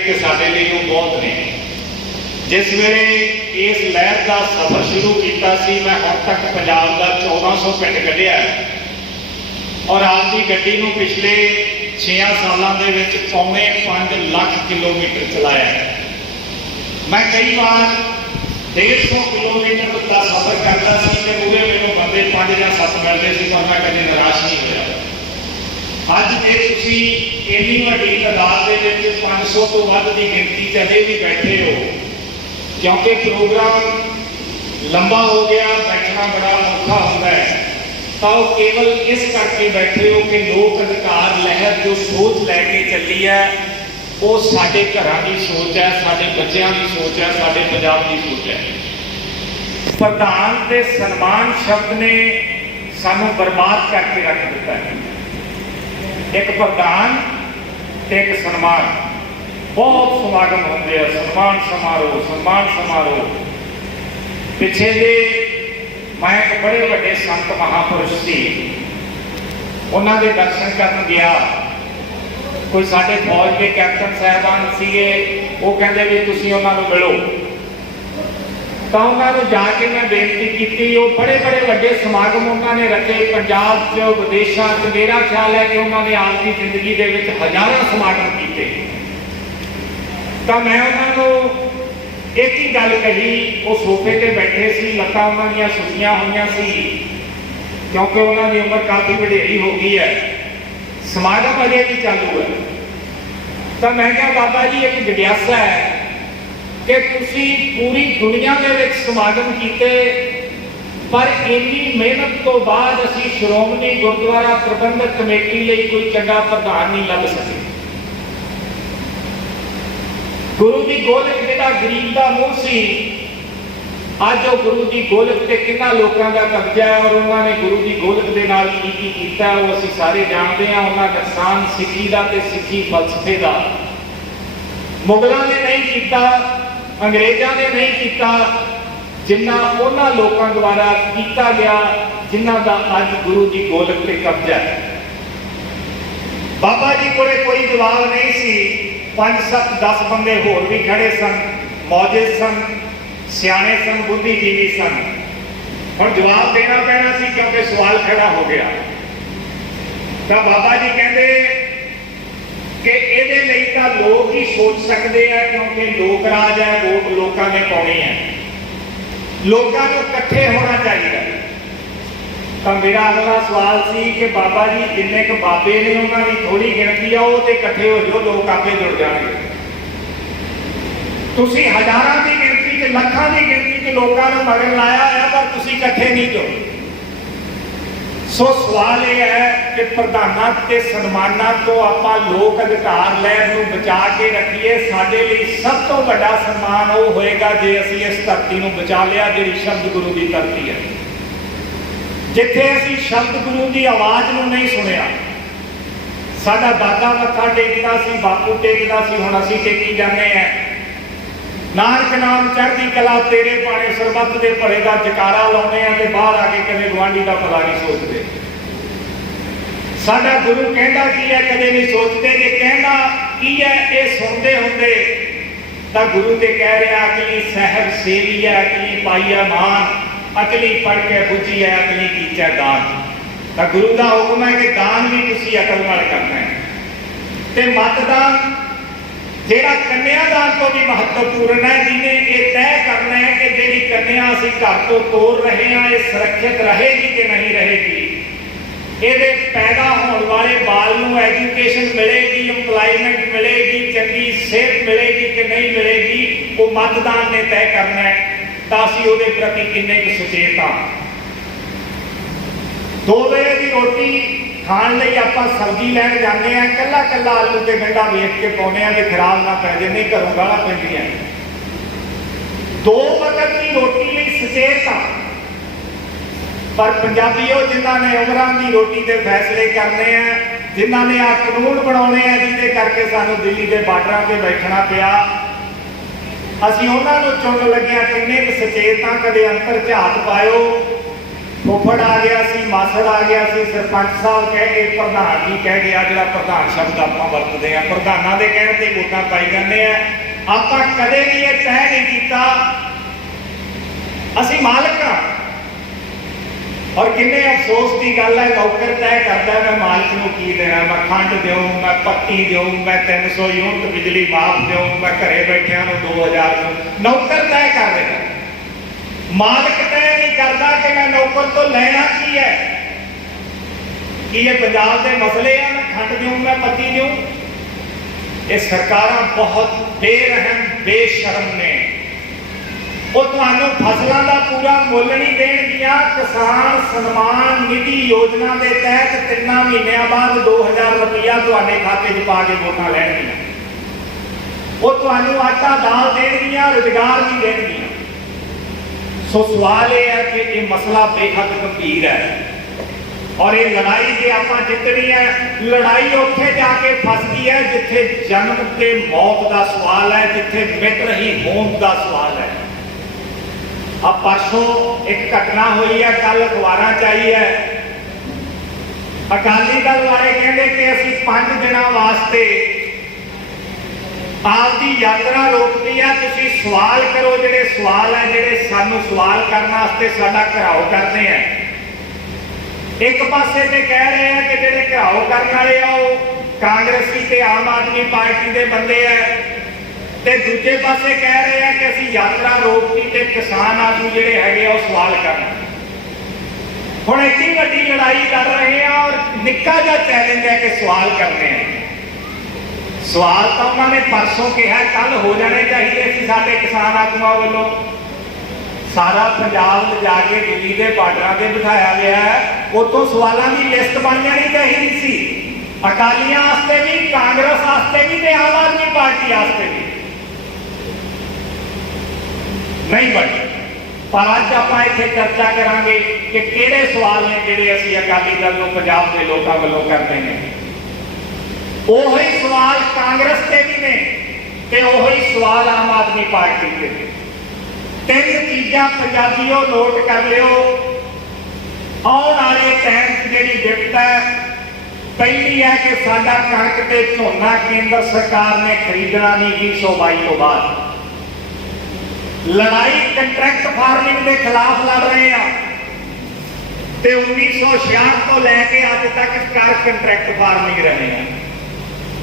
कि साडे लिए वो बहुत ने। जिस वेले इस लहर का सफर शुरू किया सी, मैं हुण तक पंजाब का 1400 पिंड कढ़िया और आपकी गड्डी नूं पिछले 6 सालों के विच पौने 5 लाख किलोमीटर चलाया। मैं कई बार 150 किलोमीटर का सफर करता सी ते पूरे मैनूं बंदे 5 या 7 मिलते सी, पर मैं कभी निराश नहीं होया। अज जे तुसीं इन्नी वड्डी तादाद दे विच 500 तो वध की गिनती चले भी बैठे हो, क्योंकि प्रोग्राम लंबा हो गया, बैठना बड़ा औखा होता है, तो केवल इस करके बैठे हो कि लोक अधिकार लहर जो सोच लैके चली है वो साडे घरां दी सोच है, साडे बच्चों की सोच है, साडे पंजाब की सोच है। प्रधान के सन्मान शब्द ने सानू बर्बाद करके रख दिता है। एक प्रधान एक सन्मान, बहुत समागम होंगे, सन्मान समारोह। पिछे जे मैं एक बड़े बड़े संत महापुरुष से उन्होंने दर्शन कर गया। कोई साडे फौज के कैप्टन साहबान सीगे, वो कहते भी तुसीं उन्होंने मिलो, तो उन्होंने जाके मैं बेनती की। वो बड़े बड़े बड़े समागम उन्होंने रखे पंजाब च, विदेशों च। मेरा ख्याल है कि उन्होंने आपकी जिंदगी के विच हजारों समागम किए। तो मैं उन्होंने एक ही गल कही, वो सोफे पर बैठे सी, लत्तां उन्होंने सुतियां हुई सी, क्योंकि उन्होंने उम्र काफ़ी वडेरी हो गई है, समागम अजे भी चालू है। तो मैं कहा बाबा जी एक जिज्ञासा है कि तुसी पूरी दुनिया के विच समागम किए, पर इन्नी मेहनत तो बाद असी श्रोमणी गुरुद्वारा प्रबंधक कमेटी लिए कोई चंगा प्रधान नहीं लग सके। गुरु की गोलक जिहड़ा गरीब का मुंह सी, अज वो गुरु की गोलक से किन्ना लोगों का कब्जा है, और उन्होंने गुरु की गोलक के नाल की कीता वो असीं सारे जानते हैं। उन्होंने नुकसान सिक्खी का ते सिक्खी फलसफे का मुगलों ने नहीं किया, अंग्रेजों ने नहीं किया, जिन्ना उन्होंने लोगों द्वारा किया गया, जिन्हों का अज गुरु की गोलक पे कब्जा है। बाबा जी को कोई जवाब नहीं सी। 5, 7, 10 बंदे होर भी खड़े सन, मौजूद सन, सियाने सन, बुद्धिजीवी सन। और जवाब देना पैना सी क्योंकि सवाल खड़ा हो गया। तो बाबा जी कहते कि ये लिए तो लोग ही सोच सकते हैं, क्योंकि लोक राज है, वोट लोगों ने पानी है, लोगों को इकट्ठे होना चाहिए। तो मेरा अगला सवाल सी कि बाबा जी जिन्ने क बाबे ने उन्होंने थोड़ी गिनती है, वो तो इकट्ठे हो जाओ, लोग आपे जुड़ जाएंगे। तुसी हजारों की गिनती च, लाखों की गिनती च लोगों को मगन लाया है, पर तुसी इकट्ठे नहीं जो। सो सवाल यह है कि प्रधानों के सन्मानों तो आपां लोक अधिकार लहर को बचा के रखिए। साडे लिए सब तो बड़ा सन्मान वो होएगा जे असीं इस धरती को बचा लिया, जिहड़ी शब्द गुरु की धरती है, जिथे असीं शब्द गुरु की आवाज़ को नहीं सुनिया। साडा दादा मत्था टेकदा सी, बापू टेकदा सी, हुण असीं टेकी जाने हैं। नानक नाम चढ़दी कला तेरे पाने सरबत दे भले का जकारा लाउने आ, ते बाहर आके कदे गुआंढी का भला नहीं सोचते। साडा गुरु कहता की है, कदे नहीं सोचते। जे कहना की है ये सुनते होंगे तो गुरु ते कह रहा अकली सहब सेवी है, अकली पाई है मान, अकली पढ़ के बुझी है, अकली कीचा दान। तो गुरु का हुक्म है कि दान भी तुसी अकल नाल करना है। ते मतदान जेड़ा कन्यादान तो भी महत्वपूर्ण है, जिन्हें ये तय करना है कि जी कन्या असीं घर तो तोड़ रहे हैं, ये सुरक्षित रहेगी कि नहीं रहेगी, ये पैदा होने वाले बाल को एजुकेशन मिलेगी, एम्पलॉयमेंट मिलेगी, चंगी सेहत मिलेगी कि नहीं मिलेगी, वो मतदान ने तय करना है। तो असीं उहदे प्रति किन्ने क सचेत हाँ। 2 वेले की रोटी खाण लई आपां सब्जी लैण जाते हैं, कल्ला कल्ला आलू ते गंढा वेच के पाउने आ, खराब ना पै जाए, नहीं घरों गालां पैंदियां। 2 वक्त की रोटी लई सचेत हाँ, पर पंजाबीओ जिन्हां ने उमरां की रोटी के फैसले करने हैं, जिन्हां ने आ कानून बनाने हैं जिहदे करके सानूं दिल्ली के बार्डरां ते बैठना पिया, असीं उन्हां नूं चुन लग्गिआ किन्ने क सचेत हाँ। कदे अंतर झात पायो। फुफड़ आ गया सी, मासड़ आ गया सी, सरपंच साहब कह गए, प्रधान जी कह गया, जो प्रधान शब्द आप वरतते हैं, प्रधानों के कहने से वोटां पाई जाते हैं। आप कदे भी ये तय नहीं किया असी मालिक हाँ। और किन्ने अफसोस की गल है, नौकर तय करता है मैं मालिक को की देना, मैं खंड दूँ, मैं पत्ती दूँ, मैं 300 यूनिट बिजली माफ दूँ, मैं घरे बैठिया 2000 दूँ, नौकर तय कर देना। मालिक तय नहीं करता कि मैं नौकर तो लेना की है, कि ये पंजाब के मसले हैं, मैं खंड दूँ, मैं पत्ती दूँ। ये सरकार बहुत बेरहम बेशरम ने, वो तुहानू फसलों का पूरा मुल नहीं देणगियां। किसान सम्मान निधि योजना के तहत 3 महीनों बाद 2000 रुपया तुहाडे खाते च पा के वोटां लैणगियां। वो तुहानू आटा दाल देणगियां, रोजगार भी देणगियां। सो सवाल यह है कि ये मसला बेहद गंभीर है और ये लड़ाई जो आप जितनी है, लड़ाई उत्थे जाके फस गई है जिथे जन्म के मौत का सवाल है, जिथे मिट रही होंद का सवाल है। अब परसों एक घटना हुई है, कल अखबारां च आई है, अकाली दल वाले कहते कि असीं 5 दिनों वास्ते आपकी यात्रा रोकती है, तुसीं सवाल करो। जिहड़े सवाल है, जिहड़े सानू सवाल करने वास्ते साडा घिराओ करते हैं। एक पासे ते कह रहे हैं कि जिहड़े घिराओ करने वाले आ वो कांग्रेसी ते आम आदमी पार्टी के बंदे है, ते दूजे पासे कह रहे हैं कि असीं यात्रा रोकती ते किसान आगू जिहड़े हैगे आ सवाल करना। हुण इतनी वड्डी लड़ाई कर रहे हैं और निक्का जिहा चैलेंज है कि सवाल करने हैं। सवाल तो उन्होंने परसों कहा, कल हो जाने चाहिए सी। साडे किसान आगुआं वालों सारा पंजाब जाके दिल्ली के बार्डर से बिठाया गया है, उतों सवालों की लिस्ट बन जानी चाहिए सी, अकालियां वास्ते भी, कांग्रेस वास्ते भी ते आम आदमी पार्टी वास्ते भी। नहीं बनी। पर अज आप इत्थे चर्चा करांगे कि किहड़े सवाल ने जिहड़े असीं अकाली दल नूं पंजाब के लोकां वल्लों करते हैं। ओही सवाल कांग्रेस के भी ने ते ओही सवाल आम आदमी पार्टी के भी। 3 चीज़ां पंजाबीओ नोट कर लिओ, आने वाले टाइम जिहड़ी विपत है। पहली है कि साडा कणक ते झोना केंद्र सरकार ने खरीदना नहीं 2022 तो बाद। लड़ाई कंट्रैक्ट फार्मिंग के खिलाफ लड़ रहे हैं ते 1966 तो लैके अज तक कर कंट्रैक्ट फार्मिंग रहे हैं।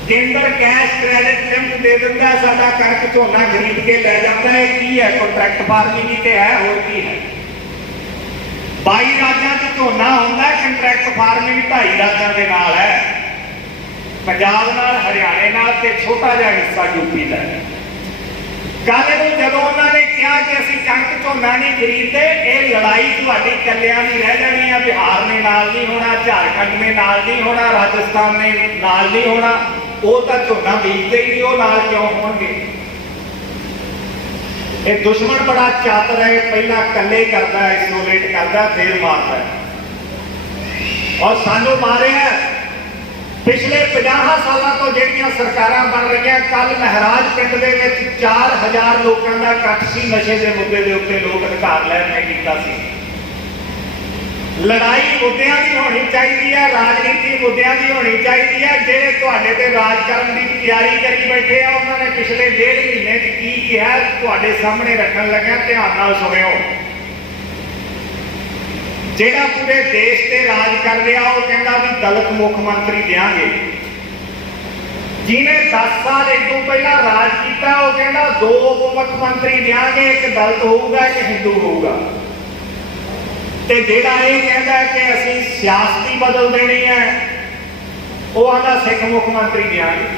केंद्र कैश क्रेडिट लिमिट दे दिंदा, साडा कणक झोना खरीद के लै जाता है। की है कंट्रैक्ट फार्मिंग ही तो है, होर की है। 22 राज्यों च झोना होंदा, कंट्रैक्ट फार्मिंग 2.5 राज्यों के नाल है, पंजाब नाल, हरियाणे नाल ते छोटा जिहा हिस्सा यूपी का है। कल जदों उन्होंने कहा कि असीं कणक झोना नहीं खरीदते, ये लड़ाई तुहाडी कल्लियां नहीं रह जानी है। बिहार ने नाल नहीं होना, झारखंड ने नाल नहीं होना, राजस्थान ने नाल नहीं होना। वो तो झोना बीजते ही नहीं, वो नाल क्यों होणगे। ये दुश्मन बड़ा चातर है, पहला कल्ले करता है, आइसोलेट करता है, फिर मारता है। और सानू मारिया पिछले 50 सालों तो जिहड़ियां सरकारां बन रही हैं। कल महराज पिंड दे विच 4000 लोगों का इकट्ठ सी नशे के मुद्दे के उत्ते लोक अधिकार लैण ने कीता सी। लड़ाई मुद्दों की होनी चाहिए है, राजनीति मुद्दों की होनी चाहिए है। जिहड़े तुहाडे ते राज करन दी तैयारी करी बैठे आ, उन्होंने पिछले 1.5 महीने की किया तुहाडे सामने रखन लगे, ध्यान नाल सुणिओ। ਜਿਹੜਾ पूरे देश से राज कर रहा वो कहता भी दलित मुख मंत्री देंगे। जिन्हें 10 साल एक पहला राज किया वो कहता 2 उप मुख्यमंत्री देंगे, एक दलित होगा एक हिंदू होगा। तो जेड़ा ये कहता है कि असीं सियासती बदल देनी है, वो आंदा सिख मुख्यमंत्री देंगे।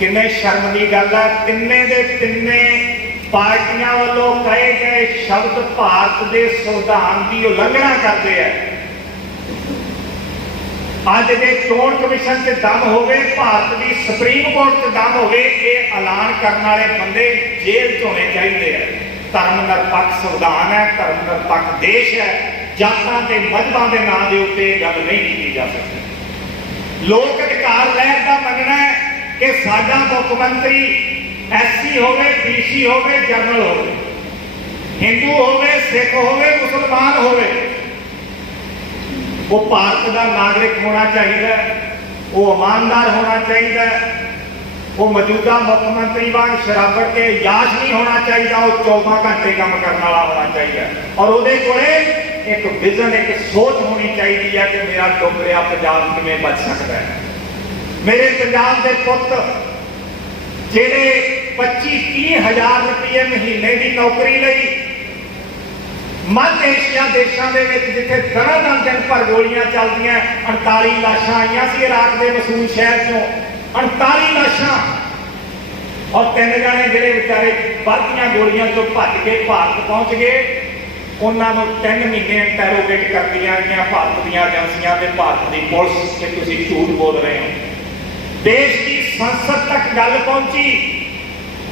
किन्ने शर्म की गल है, तिन्ने दे तिन्ने पार्टियां वालों कहे गए शब्द भारत के संविधान की उलंघना करते हैं। अज के चोण कमिशन से दम होवे, भारत की सुप्रीम कोर्ट से दम होवे, ये ऐलान करने वाले बंदे जेल च होने चाहिए है। धर्म निरपक्ष संविधान है, धर्म निरपक्ष देश है। जातां ते मजहबां के नाम के उत्ते गल नहीं की जा सकती। लोक अधिकार लहर का मनना है कि साडा मुख्यमंत्री SC होवे, BC होवे, जनरल होवे, हिंदू होवे, सिख होवे, मुसलमान होवे, वो भारत का नागरिक होना चाहिए, वो ईमानदार होना चाहिए, वो मौजूदा मुख्यमंत्री वांग शराबत के याश नहीं होना चाहिए, वो 14 घंटे काम करने वाला होना चाहिए और वो एक विजन एक सोच होनी चाहिए है कि मेरा डुब रहा पंजाब किवें बच सकता है। मेरे पंजाब के पुत जेडे 25-30 हज़ार रुपये महीने की नौकरी लई मध्य एशिया देशों के जिथे दिन भर गोलियां चलदियां 48 लाशां आईयां सी इराक के मसूल शहर चों 48 लाशां और 3 जाने जिहड़े बेचारे बढ़दियां गोलियां चों भज के भारत पहुंच गए। उन्होंने 3 महीने इंटैरोगेट कर दिया गया भारत दी एजेंसियां ते भारत की पुलिस कि तुसीं झूठ बोल रहे हो। देश की संसद तक गल पहुंची,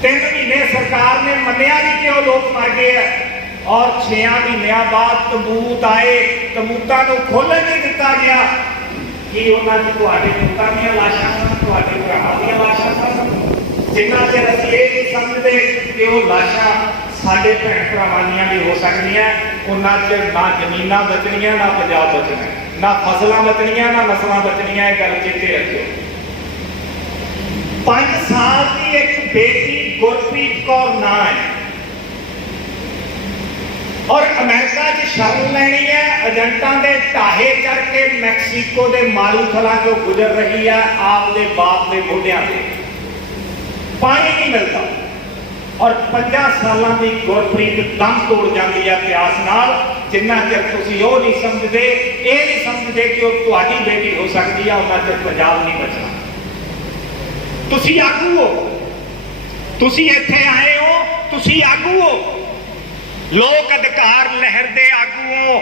3 महीने सरकार ने मन्निया नहीं कि वो लोग मर गए है और 6 महीनों बाद तबूत आए, तबूतां नूं खोलण नहीं दिता गया कि उन्होंने तुहाडे पुत्तां दीयां लाशां तुहाडे भरावां दीयां लाशां जिन्ना चਿਰ ਅਸੀਂ ਇਹ नहीं समझते कि वो लाशां साडे भैन भरावां दीयां भी हो सकदियां उन्ना चਿਰ ना जमीनां बचनियां ना पंजाब बचना ना फसलां बचनियां ना नस्लां बचनियां। ये गल चेते रखियो। 5 साल की एक बेटी गुरप्रीत कौर नां है और अमेरिका च शरण लेनी है, एजेंटा के ढाहे चढ़ के मैक्सीको के मारूथला चो गुजर रही है आपके बाप के मोढियां से। पानी नहीं मिलता और 50 सालों की गुरप्रीत दम तोड़ जाती है प्यास नाल। जिन्ना चਿਰ तुसीं वो नहीं समझते, ये नहीं समझते कि वो तुहाडी बेटी हो सकती है, उन्ना चਿਰ पंजाब नहीं बचना। तुसीं आगू हो, तुसीं इत्थे आए हो, तुसीं आगू हो, लोक अधिकार लहर दे आगू हो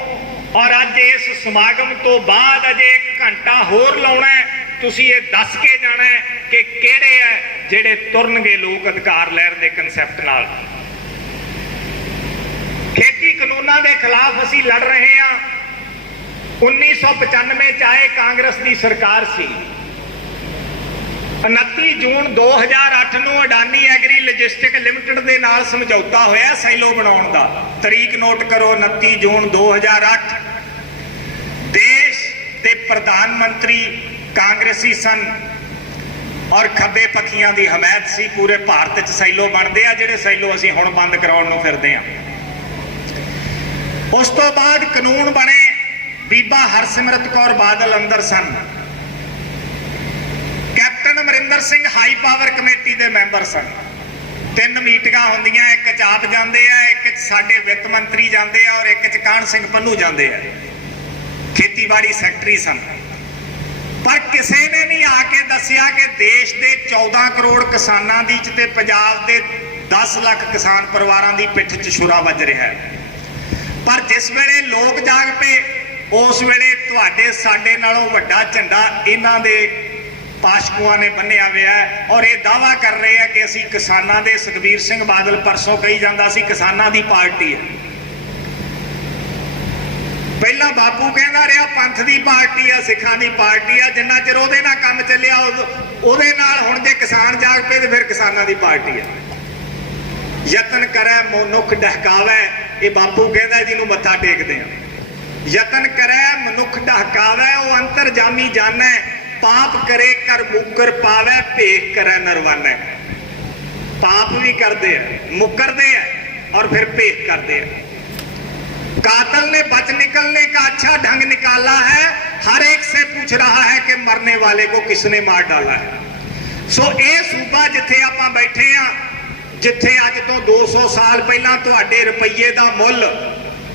और अज इस समागम तो बाद अजे 1 घंटा होर लाउणा है। तुसीं ये दस के जाना है कि किहड़े है जिहड़े तुरनगे लोक अधिकार लहर दे कंसैप्ट नाल। खेती कानूनां दे खिलाफ असीं लड़ रहे हैं। 1995 च आए कांग्रेस की सरकार सी। 29 जून 2008 ਨੂੰ ਅਡਾਨੀ ਐਗਰੀ ਲੌਜਿਸਟਿਕ ਲਿਮਟਿਡ ਦੇ ਨਾਲ ਸਮਝੌਤਾ ਹੋਇਆ ਸੈਲੋ ਬਣਾਉਣ ਦਾ। ਤਰੀਕ ਨੋਟ ਕਰੋ 29 ਜੂਨ 2008। ਦੇਸ਼ ਦੇ ਪ੍ਰਧਾਨ ਮੰਤਰੀ ਕਾਂਗਰਸੀ ਸਨ ਔਰ ਖੱਬੇ ਪੱਖੀਆਂ ਦੀ ਹਮਾਇਤ ਸੀ। ਪੂਰੇ ਭਾਰਤ 'ਚ ਸੈਲੋ ਬਣਦੇ ਆ ਜਿਹੜੇ ਸੈਲੋ ਅਸੀਂ ਹੁਣ ਬੰਦ ਕਰਾਉਣ ਨੂੰ ਫਿਰਦੇ ਆ। ਉਸ ਤੋਂ ਬਾਅਦ ਕਾਨੂੰਨ ਬਣੇ। ਬੀਬਾ ਹਰਸਿਮਰਤ ਕੌਰ ਬਾਦਲ ਅੰਦਰ ਸਨ। Captain Amarinder Singh high power committee के मैंबर सन। 3 मीटिंगां होंदियां, एक च आप जाते हैं, एक च साडे वित्त मंत्री जाते हैं और एक च काहन सिंह पन्नू जाते हैं। खेतीबाड़ी सैकटरी सन। पर किसी ने नहीं आके दसिया कि देश के 14 करोड़ किसानां दी ते पंजाब के 10 लाख किसान परिवारां दी पिठ च छुरा वज रहा है। पर जिस वेले लोग जाग पे उस वेले तुहाडे साडे नालों वड्डा झंडा इन्हां दे पाशकुआं ने बन्निया हुआ है और ये दावा कर रहे हैं कि असी किसानां दे सुखबीर सिंह बादल परसों कही जाता सी किसानां दी पार्टी है। पहला बापू कहता रहा पंथ की पार्टी है, सिखां दी पार्टी है। जिन्ना चिर उहदे नाल काम चलिया उहदे नाल हुण जे किसान जाग पे तो फिर किसानां दी पार्टी है। यतन करे मनुख डहकावे, ये बापू कहता जिन्हों मत्था टेकदे आ। यतन करे मनुख डहकावे, वो अंतरजामी जाने पाप करे कर मुकर पावे, भेख करे नरवाना। पाप भी करते हैं, मुकरते हैं और फिर भेख करते हैं। कातल ने बच निकलने का अच्छा ढंग निकाला है। हर एक से पूछ रहा है कि मरने वाले को किसने मार डाला है। सो ये सूबा जिथे आपां बैठे हैं, जिथे अज तो 200 साल पहला तुहाडे रुपये का मुल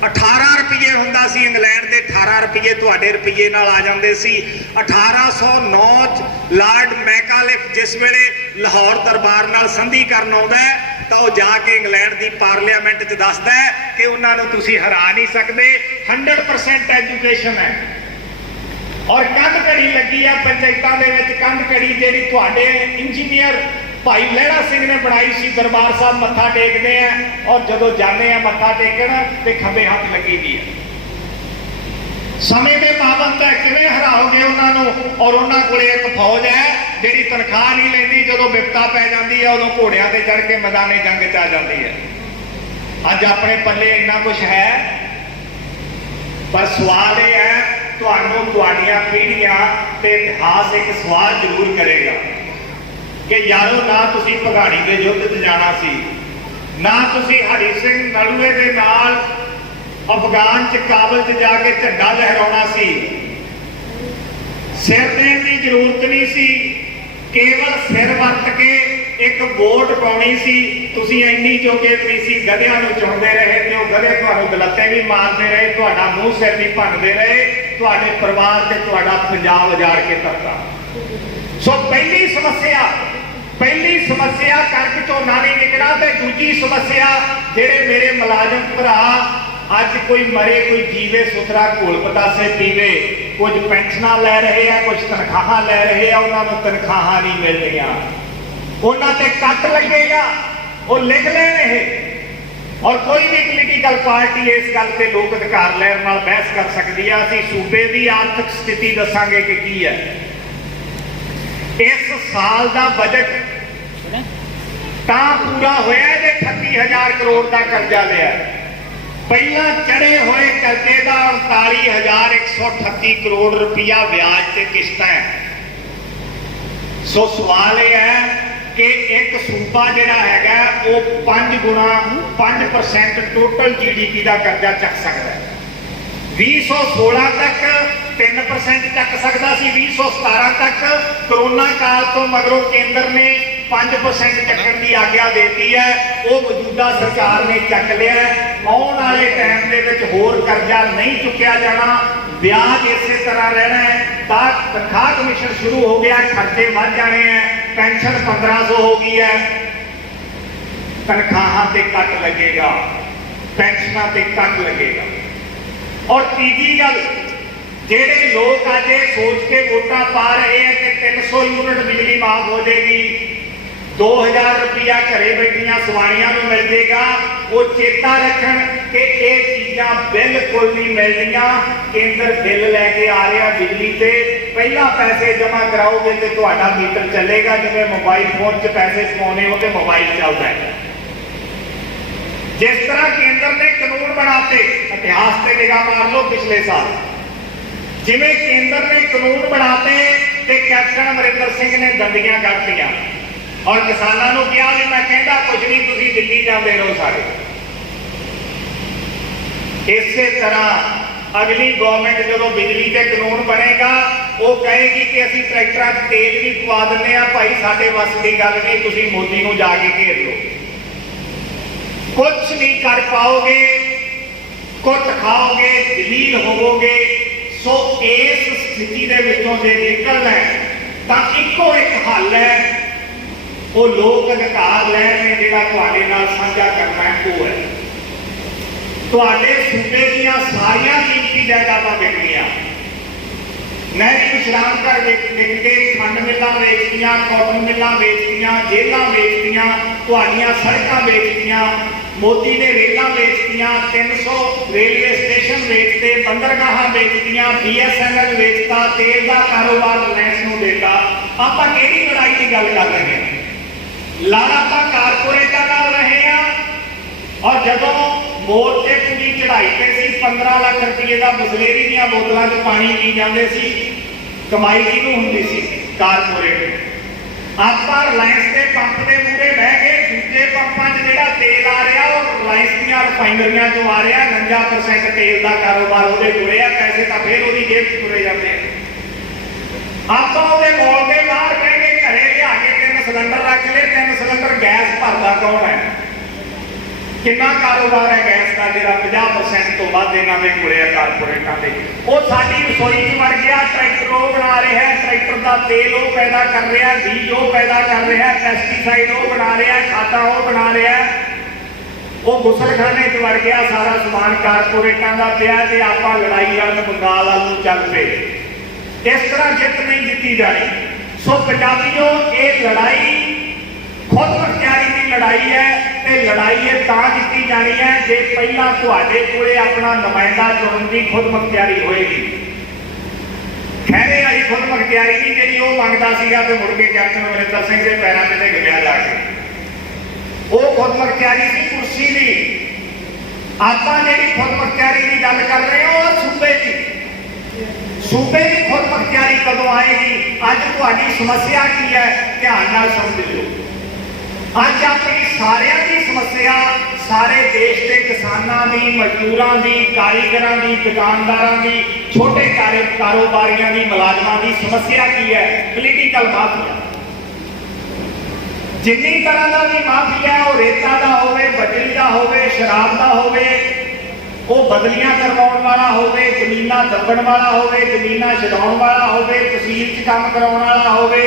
18 रुपये हुंदा सी, इंग्लैंड के 18 रुपये तुहाडे रुपये नाल आ जांदे सी। 1809 लॉर्ड मैकालेफ जिस वेले लाहौर दरबार नाल संधि करन आउंदा है तो वह जाके इंग्लैंड की पार्लियामेंट च दसदा है कि उन्होंने तुसीं हरा नहीं सकते। 100% एजुकेशन है और कंध घड़ी लगी है पंचायतों के विच। कंध घड़ी जिहड़ी तुहाडे इंजीनियर भाई लहरा सिंह ने बनाई सी, दरबार साहब मत्था टेकते हैं और जो जाने मत्था टेकन तो खब्बे हाथ लगी हुई है। समय के पाबंद है, किवें हराओगे उन्होंने? और उन्होंने कोल एक फौज है जिहड़ी तनख्वाह नहीं लैंदी, जो विपता पै जाती है उदों घोड़ियां ते चढ़ के मैदाने जंग च आ जाती है। अज अपने पल्ले इन्ना कुछ है, पर सवाल यह है ਤੁਹਾਨੂੰ ਤੁਹਾਡੀਆਂ ਪੀੜ੍ਹੀਆਂ ਤੇ ਇਤਿਹਾਸ ਇੱਕ ਸਵਾਲ ਜ਼ਰੂਰ ਕਰੇਗਾ ਕਿ ਯਾਰੋ ਨਾ ਤੁਸੀਂ ਭਗਾਣੀ ਦੇ ਯੁੱਧ 'ਚ ਜਾਣਾ ਸੀ, ਨਾ ਤੁਸੀਂ ਹਰੀ ਸਿੰਘ ਨਲੂਏ ਦੇ ਨਾਲ ਅਫਗਾਨ 'ਚ ਕਾਬਲ 'ਚ ਜਾ ਕੇ ਝੰਡਾ ਲਹਿਰਾਉਣਾ ਸੀ। ਸਿਰ ਦੇਣ ਦੀ ਜ਼ਰੂਰਤ ਨਹੀਂ ਸੀ, ਕੇਵਲ ਸਿਰ ਵਰਤ ਕੇ ਇੱਕ ਵੋਟ ਪਾਉਣੀ ਸੀ। ਤੁਸੀਂ ਇੰਨੀ ਜੋਗੇ ਨਹੀਂ ਸੀ, ਗਧਿਆਂ ਨੂੰ ਚੁਣਦੇ ਰਹੇ ਤੇ ਉਹ ਗਧੇ ਤੁਹਾਨੂੰ ਗਲੱਤੇ ਵੀ ਮਾਰਦੇ ਰਹੇ, ਤੁਹਾਡਾ ਮੂੰਹ ਸਿਰ ਵੀ ਭੰਨਦੇ ਰਹੇ, ਤੁਹਾਡੇ ਪਰਿਵਾਰ ਤੇ ਤੁਹਾਡਾ ਪੰਜਾਬ ਉਜਾੜ ਕੇ ਧਰਤਾ। ਸੋ ਪਹਿਲੀ ਸਮੱਸਿਆ ਕਣਕ ਝੋਨਾ ਨਹੀਂ ਨਿਕਲਣਾ, ਤੇ ਦੂਜੀ ਸਮੱਸਿਆ ਜਿਹੜੇ ਮੇਰੇ ਮੁਲਾਜ਼ਮ ਭਰਾ ਅੱਜ ਕੋਈ ਮਰੇ ਕੋਈ ਜੀਵੇ ਸੁਥਰਾ ਘੋਲ ਪਤਾਸੇ ਪੀਵੇ, ਕੁਝ ਪੈਨਸ਼ਨਾਂ ਲੈ ਰਹੇ ਆ, ਕੁਝ ਤਨਖਾਹਾਂ ਲੈ ਰਹੇ ਆ, ਉਹਨਾਂ ਨੂੰ ਤਨਖਾਹਾਂ ਨਹੀਂ ਮਿਲਦੀਆਂ, ਉਹਨਾਂ ਤੇ ਕੱਟ ਲੱਗੇਗਾ, ਉਹ ਲਿਖ ਲੈਣ ਇਹ। ਔਰ ਕੋਈ ਵੀ ਪੋਲੀਟੀਕਲ ਪਾਰਟੀ ਇਸ ਗੱਲ ਤੇ ਲੋਕ ਅਧਿਕਾਰ ਲੈਣ ਨਾਲ ਬਹਿਸ ਕਰ ਸਕਦੀ ਆ। ਅਸੀਂ ਸੂਬੇ ਦੀ ਆਰਥਿਕ ਸਥਿਤੀ ਦੱਸਾਂਗੇ ਕਿ ਕੀ ਹੈ। ਇਸ ਸਾਲ ਦਾ ਬਜਟ ਤਾਂ ਪੂਰਾ ਹੋਇਆ ਜੇ 38,000 ਕਰੋੜ ਦਾ ਕਰਜ਼ਾ ਲਿਆ। ਪਹਿਲਾਂ ਚੜੇ ਹੋਏ ਕਰਜ਼ੇ ਦਾ 39,138 ਕਰੋੜ ਰੁਪਇਆ ਵਿਆਜ ਤੇ ਕਿਸ਼ਤਾਂ ਹੈ। ਸੋ ਸਵਾਲ ਇਹ ਹੈ ਕਿ ਇੱਕ ਸੂਬਾ ਜਿਹੜਾ ਹੈਗਾ ਉਹ 5% ਟੋਟਲ GDP ਦਾ ਕਰਜ਼ਾ ਚੱਕ ਸਕਦਾ ਹੈ। 2016 ਤੱਕ 3% ਚੱਕ ਸਕਦਾ ਸੀ, 2017 ਤੱਕ ਕਰੋਨਾ ਕਾਲ ਤੋਂ ਮਗਰੋਂ ਕੇਂਦਰ ਨੇ 5% ਚੱਕਣ ਦੀ ਆਗਿਆ ਦੇਤੀ ਹੈ, ਉਹ ਮੌਜੂਦਾ ਸਰਕਾਰ ਨੇ ਚੱਕ ਲਿਆ। ਆਉਣ ਵਾਲੇ ਟਾਈਮ ਦੇ ਵਿੱਚ ਹੋਰ ਕਰਜ਼ਾ ਨਹੀਂ ਚੁੱਕਿਆ ਜਾਣਾ, ਵਿਆਜ ਇਸੇ ਤਰ੍ਹਾਂ ਰਹਿਣਾ ਹੈ। ਤਾਂ ਤਨਖਾਹ ਕਮਿਸ਼ਨ ਸ਼ੁਰੂ ਹੋ ਗਿਆ, ਖਰਚੇ ਵੱਧ ਜਾਣੇ ਹੈ, ਪੈਨਸ਼ਨ 1500 ਹੋ ਗਈ ਹੈ, ਤਨਖਾਹਾਂ ਤੇ ਕੱਟ ਲੱਗੇਗਾ, ਪੈਨਸ਼ਨਾਂ ਤੇ ਕੱਟ ਲੱਗੇਗਾ। ਔਰ ਤੀਜੀ ਗੱਲ, ਜਿਹੜੇ ਲੋਕ ਅੱਜ ਇਹ ਸੋਚ ਕੇ ਵੋਟਾਂ ਪਾ ਰਹੇ ਹੈ ਕਿ 300 ਯੂਨਿਟ ਬਿਜਲੀ ਮਾਫ ਹੋ ਜਾਏਗੀ, 2000 ਰੁਪਇਆ ਘਰੇ ਬੈਠੀਆਂ ਸਵਾਣੀਆਂ ਨੂੰ ਮਿਲ ਜਾਏਗਾ, ਉਹ ਚੇਤਾ ਰੱਖਣ ਕਿ ਇਹ ਚੀਜ਼ਾਂ ਬਿਲਕੁਲ ਨਹੀਂ ਮਿਲਦੀਆਂ। ਕੇਂਦਰ ਬਿੱਲ ਲੈ ਕੇ ਆ ਰਿਹਾ ਬਿਜਲੀ ਤੇ, ਪਹਿਲਾਂ ਪੈਸੇ ਜਮ੍ਹਾਂ ਕਰਾਓਗੇ ਤੇ ਤੁਹਾਡਾ ਮੀਟਰ ਚੱਲੇਗਾ, ਜਿਵੇਂ ਮੋਬਾਈਲ ਫੋਨ 'ਚ ਪੈਸੇ ਪਾਉਣੇ ਹੋ ਤੇ ਮੋਬਾਈਲ ਚੱਲਦਾ ਹੈ। ਜਿਸ ਤਰ੍ਹਾਂ ਕੇਂਦਰ ਨੇ ਕਾਨੂੰਨ ਬਣਾਤੇ, ਇਤਿਹਾਸ ਤੇ ਨਿਗਾਹ ਮਾਰ ਲਓ ਪਿਛਲੇ ਸਾਲ, ਜਿਵੇਂ ਕੇਂਦਰ ਨੇ ਕਾਨੂੰਨ ਬਣਾਤੇ ਤੇ ਕੈਪਟਨ ਅਮਰਿੰਦਰ ਸਿੰਘ ਨੇ ਦੰਦੀਆਂ ਕੱਢਤੀਆਂ ਔਰ ਕਿਸਾਨਾਂ ਨੂੰ ਕਿਹਾ ਵੀ ਮੈਂ ਕਹਿੰਦਾ ਕੁਝ ਨਹੀਂ, ਤੁਸੀਂ ਦਿੱਲੀ ਜਾਂਦੇ ਰਹੋ ਸਾਰੇ। ਇਸੇ ਤਰ੍ਹਾਂ ਅਗਲੀ ਗਵਰਨਮੈਂਟ ਜਦੋਂ ਬਿਜਲੀ ਤੇ ਕਾਨੂੰਨ ਬਣੇਗਾ, ਉਹ ਕਹੇਗੀ ਕਿ ਅਸੀਂ ਟਰੈਕਟਰਾਂ 'ਚ ਤੇਲ ਵੀ ਪਵਾ ਦਿੰਦੇ ਆ, ਭਾਈ ਸਾਡੇ ਵੱਸ ਦੀ ਗੱਲ ਨਹੀਂ, ਤੁਸੀਂ ਮੋਦੀ ਨੂੰ ਜਾ ਕੇ ਘੇਰ ਲਓ। ਕੁਛ ਨਹੀਂ ਕਰ ਪਾਓਗੇ, ਕੁੱਟ ਖਾਓਗੇ, ਜਲੀਲ ਹੋਵੋਗੇ। ਸੋ ਇਸ ਸਥਿਤੀ ਦੇ ਵਿੱਚੋਂ ਜੇ ਨਿਕਲਣਾ ਤਾਂ ਇੱਕੋ ਇੱਕ ਹੱਲ ਹੈ, ਉਹ ਲੋਕ ਅਧਿਕਾਰ ਲੈਣ ਨੇ ਜਿਹੜਾ ਤੁਹਾਡੇ ਨਾਲ ਸਾਂਝਾ ਕਰਨਾ ਹੈ, ਉਹ ਹੈ ਤੁਹਾਡੇ ਸੂਬੇ ਦੀਆਂ ਸਾਰੀਆਂ ਕੀਮਤੀ ਜਾਇਦਾਦਾਂ ਵਿਕਣੀਆਂ। ਨਹਿਰੀ ਵਿਸ਼ਰਾਮ ਘਰ ਵਿਕ ਕੇ ਖੰਡ ਮਿੱਲਾਂ ਵੇਚਦੀਆਂ, ਕਾਟਨ ਮਿੱਲਾਂ ਵੇਚਦੀਆਂ, ਜੇਲ੍ਹਾਂ ਵੇਚਦੀਆਂ, ਤੁਹਾਡੀਆਂ ਸੜਕਾਂ ਵੇਚਦੀਆਂ, ਮੋਦੀ ਨੇ ਰੇਲਾਂ ਵੇਚਦੀਆਂ, 300 ਰੇਲਵੇ ਸਟੇਸ਼ਨ ਵੇਚਤੇ, ਬੰਦਰਗਾਹਾਂ ਵੇਚਦੀਆਂ, BSNL ਵੇਚਤਾ, ਤੇਲ ਦਾ ਕਾਰੋਬਾਰ ਰਿਲਾਇੰਸ ਨੂੰ ਦੇਤਾ। ਆਪਾਂ ਕਿਹੜੀ ਲੜਾਈ ਦੀ ਗੱਲ ਕਰ ਰਹੇ ਹਾਂ? ਲੜ ਆਪਾਂ ਕਾਰਪੋਰੇਟਾਂ ਨਾਲ ਰਹੇ ਹਾਂ। ਔਰ ਜਦੋਂ ਵੋਟ ਤੇ ਪੂਰੀ ਚੜਾਈ ਤੇ ਸੀ, 15 ਲੱਖ ਰੁਪਏ ਦਾ ਬਸਲੇਰੀ ਦੀਆਂ ਬੋਤਲਾਂ 'ਚ ਪਾਣੀ ਪੀ ਜਾਂਦੇ ਸੀ, ਕਮਾਈ ਕਿਹਨੂੰ ਹੁੰਦੀ ਸੀ? ਕਾਰਪੋਰੇਟ। ਆਪਾਂ ਰਿਲਾਇੰਸ ਦੇ ਪੰਪ ਦੇ ਮੂਹਰੇ ਬਹਿ ਕੇ ਦੂਜੇ ਪੰਪਾਂ 'ਚ ਜਿਹੜਾ ਤੇਲ ਆ ਰਿਹਾ ਉਹ ਰਿਲਾਇੰਸ ਦੀਆਂ ਰਿਫਾਈਨਰੀਆਂ 'ਚੋਂ ਆ ਰਿਹਾ, 49% ਤੇਲ ਦਾ ਕਾਰੋਬਾਰ ਉਹਦੇ ਜੁੜਿਆ, ਪੈਸੇ ਤਾਂ ਫਿਰ ਉਹਦੀ ਜੇਬ 'ਚ ਤੁਰੇ ਜਾਂਦੇ ਆ। ਆਪਾਂ ਉਹਦੇ ਮੋਲ ਦੇ ਬਾਹਰ ਬਹਿ ਕੇ ਘਰੇ ਲਿਆ ਕੇ 3 ਸਿਲੰਡਰ ਰੱਖ ਲਏ, 3 ਸਿਲੰਡਰ ਗੈਸ ਭਰਦਾ ਕੌਣ ਹੈ? ਕਿੰਨਾ ਕਾਰੋਬਾਰ ਹੈ ਗੈਸ ਦਾ ਜਿਹੜਾ 50% ਤੋਂ ਵੱਧ ਇਹਨਾਂ ਦੇ ਕੋਲੇ ਆ ਕਾਰਪੋਰੇਟਾਂ ਦੇ। ਉਹ ਸਾਡੀ ਰਸੋਈ 'ਚ ਵੜ ਗਿਆ, ਟਰੈਕਟਰ ਉਹ ਬਣਾ ਰਿਹਾ, ਟਰੈਕਟਰ ਦਾ ਤੇਲ ਉਹ ਪੈਦਾ ਕਰ ਰਿਹਾ, ਬੀਜ ਉਹ ਪੈਦਾ ਕਰ ਰਿਹਾ, ਪੈਸਟੀਸਾਈਡ ਉਹ ਬਣਾ ਰਿਹਾ, ਖਾਦਾਂ ਉਹ ਬਣਾ ਰਿਹਾ। ਉਹ ਗੁਸਲਖਾਨੇ 'ਚ ਵੜ ਗਿਆ, ਸਾਰਾ ਸਮਾਨ ਕਾਰਪੋਰੇਟਾਂ ਦਾ ਪਿਆ ਤੇ ਆਪਾਂ ਲੜਾਈ ਲੜਨ ਬੰਗਾਲ ਵੱਲ ਨੂੰ ਚੱਲ ਪਏ। ਇਸ ਤਰ੍ਹਾਂ ਜਿੱਤ ਨਹੀਂ ਜਿੱਤੀ ਜਾਣੀ। ਸੋ ਪੰਜਾਬੀਓ, ਇਹ ਲੜਾਈ ਖੁਦ ਮੁਖਤਿਆਰੀ ਦੀ ਲੜਾਈ ਹੈ ਤੇ ਲੜਾਈ ਇਹ ਤਾਂ ਜਿੱਤੀ ਜਾਣੀ ਹੈ ਜੇ ਪਹਿਲਾਂ ਤੁਹਾਡੇ ਕੋਲੇ ਆਪਣਾ ਨੁਮਾਇੰਦਾ ਚੁਣਨ ਦੀ ਖੁਦ ਮੁਖਤਿਆਰੀ ਹੋਏਗੀ। ਖਹਿਰੇ ਵਾਲੀ ਖੁਦ ਮੁਖਤਿਆਰੀ ਨਹੀਂ ਜਿਹੜੀ ਉਹ ਮੰਗਦਾ ਸੀਗਾ ਤੇ ਮੁੜ ਕੇ ਕੈਪਟਨ ਅਮਰਿੰਦਰ ਸਿੰਘ ਦੇ ਪੈਰਾਂ ਤੇ ਗਿਆ ਜਾ ਕੇ। ਉਹ ਖੁਦ ਮੁਖਤਿਆਰੀ ਸੀ ਕੁਰਸੀ ਦੀ। ਆਪਾਂ ਜਿਹੜੀ ਖੁਦ ਮੁਖਤਿਆਰੀ ਦੀ ਗੱਲ ਕਰ ਰਹੇ ਹਾਂ ਉਹ ਸੂਬੇ ਦੀ। सूबे की खुद मुख्तियारी कदों आएगी? अज तुहाडी समस्या की है, ध्यान नाल समझ लो। अज अपनी सारियां की समस्या सारे देश के किसानां दी, मजदूरां दी, कारीगरां दी, दुकानदारां दी, छोटे कारोबारियां दी, मुलाजमां दी समस्या की है? Political mafia. जिन्नी तरह का भी माफिया है, वो रेता का होवे, बजरी का होवे, शराब का होवे, वो बदलियां करवाउण वाला होवे, जमीनां दबण वाला होवे, जमीनां छडाउण वाला होवे, तहसील च काम कराउण वाला होवे,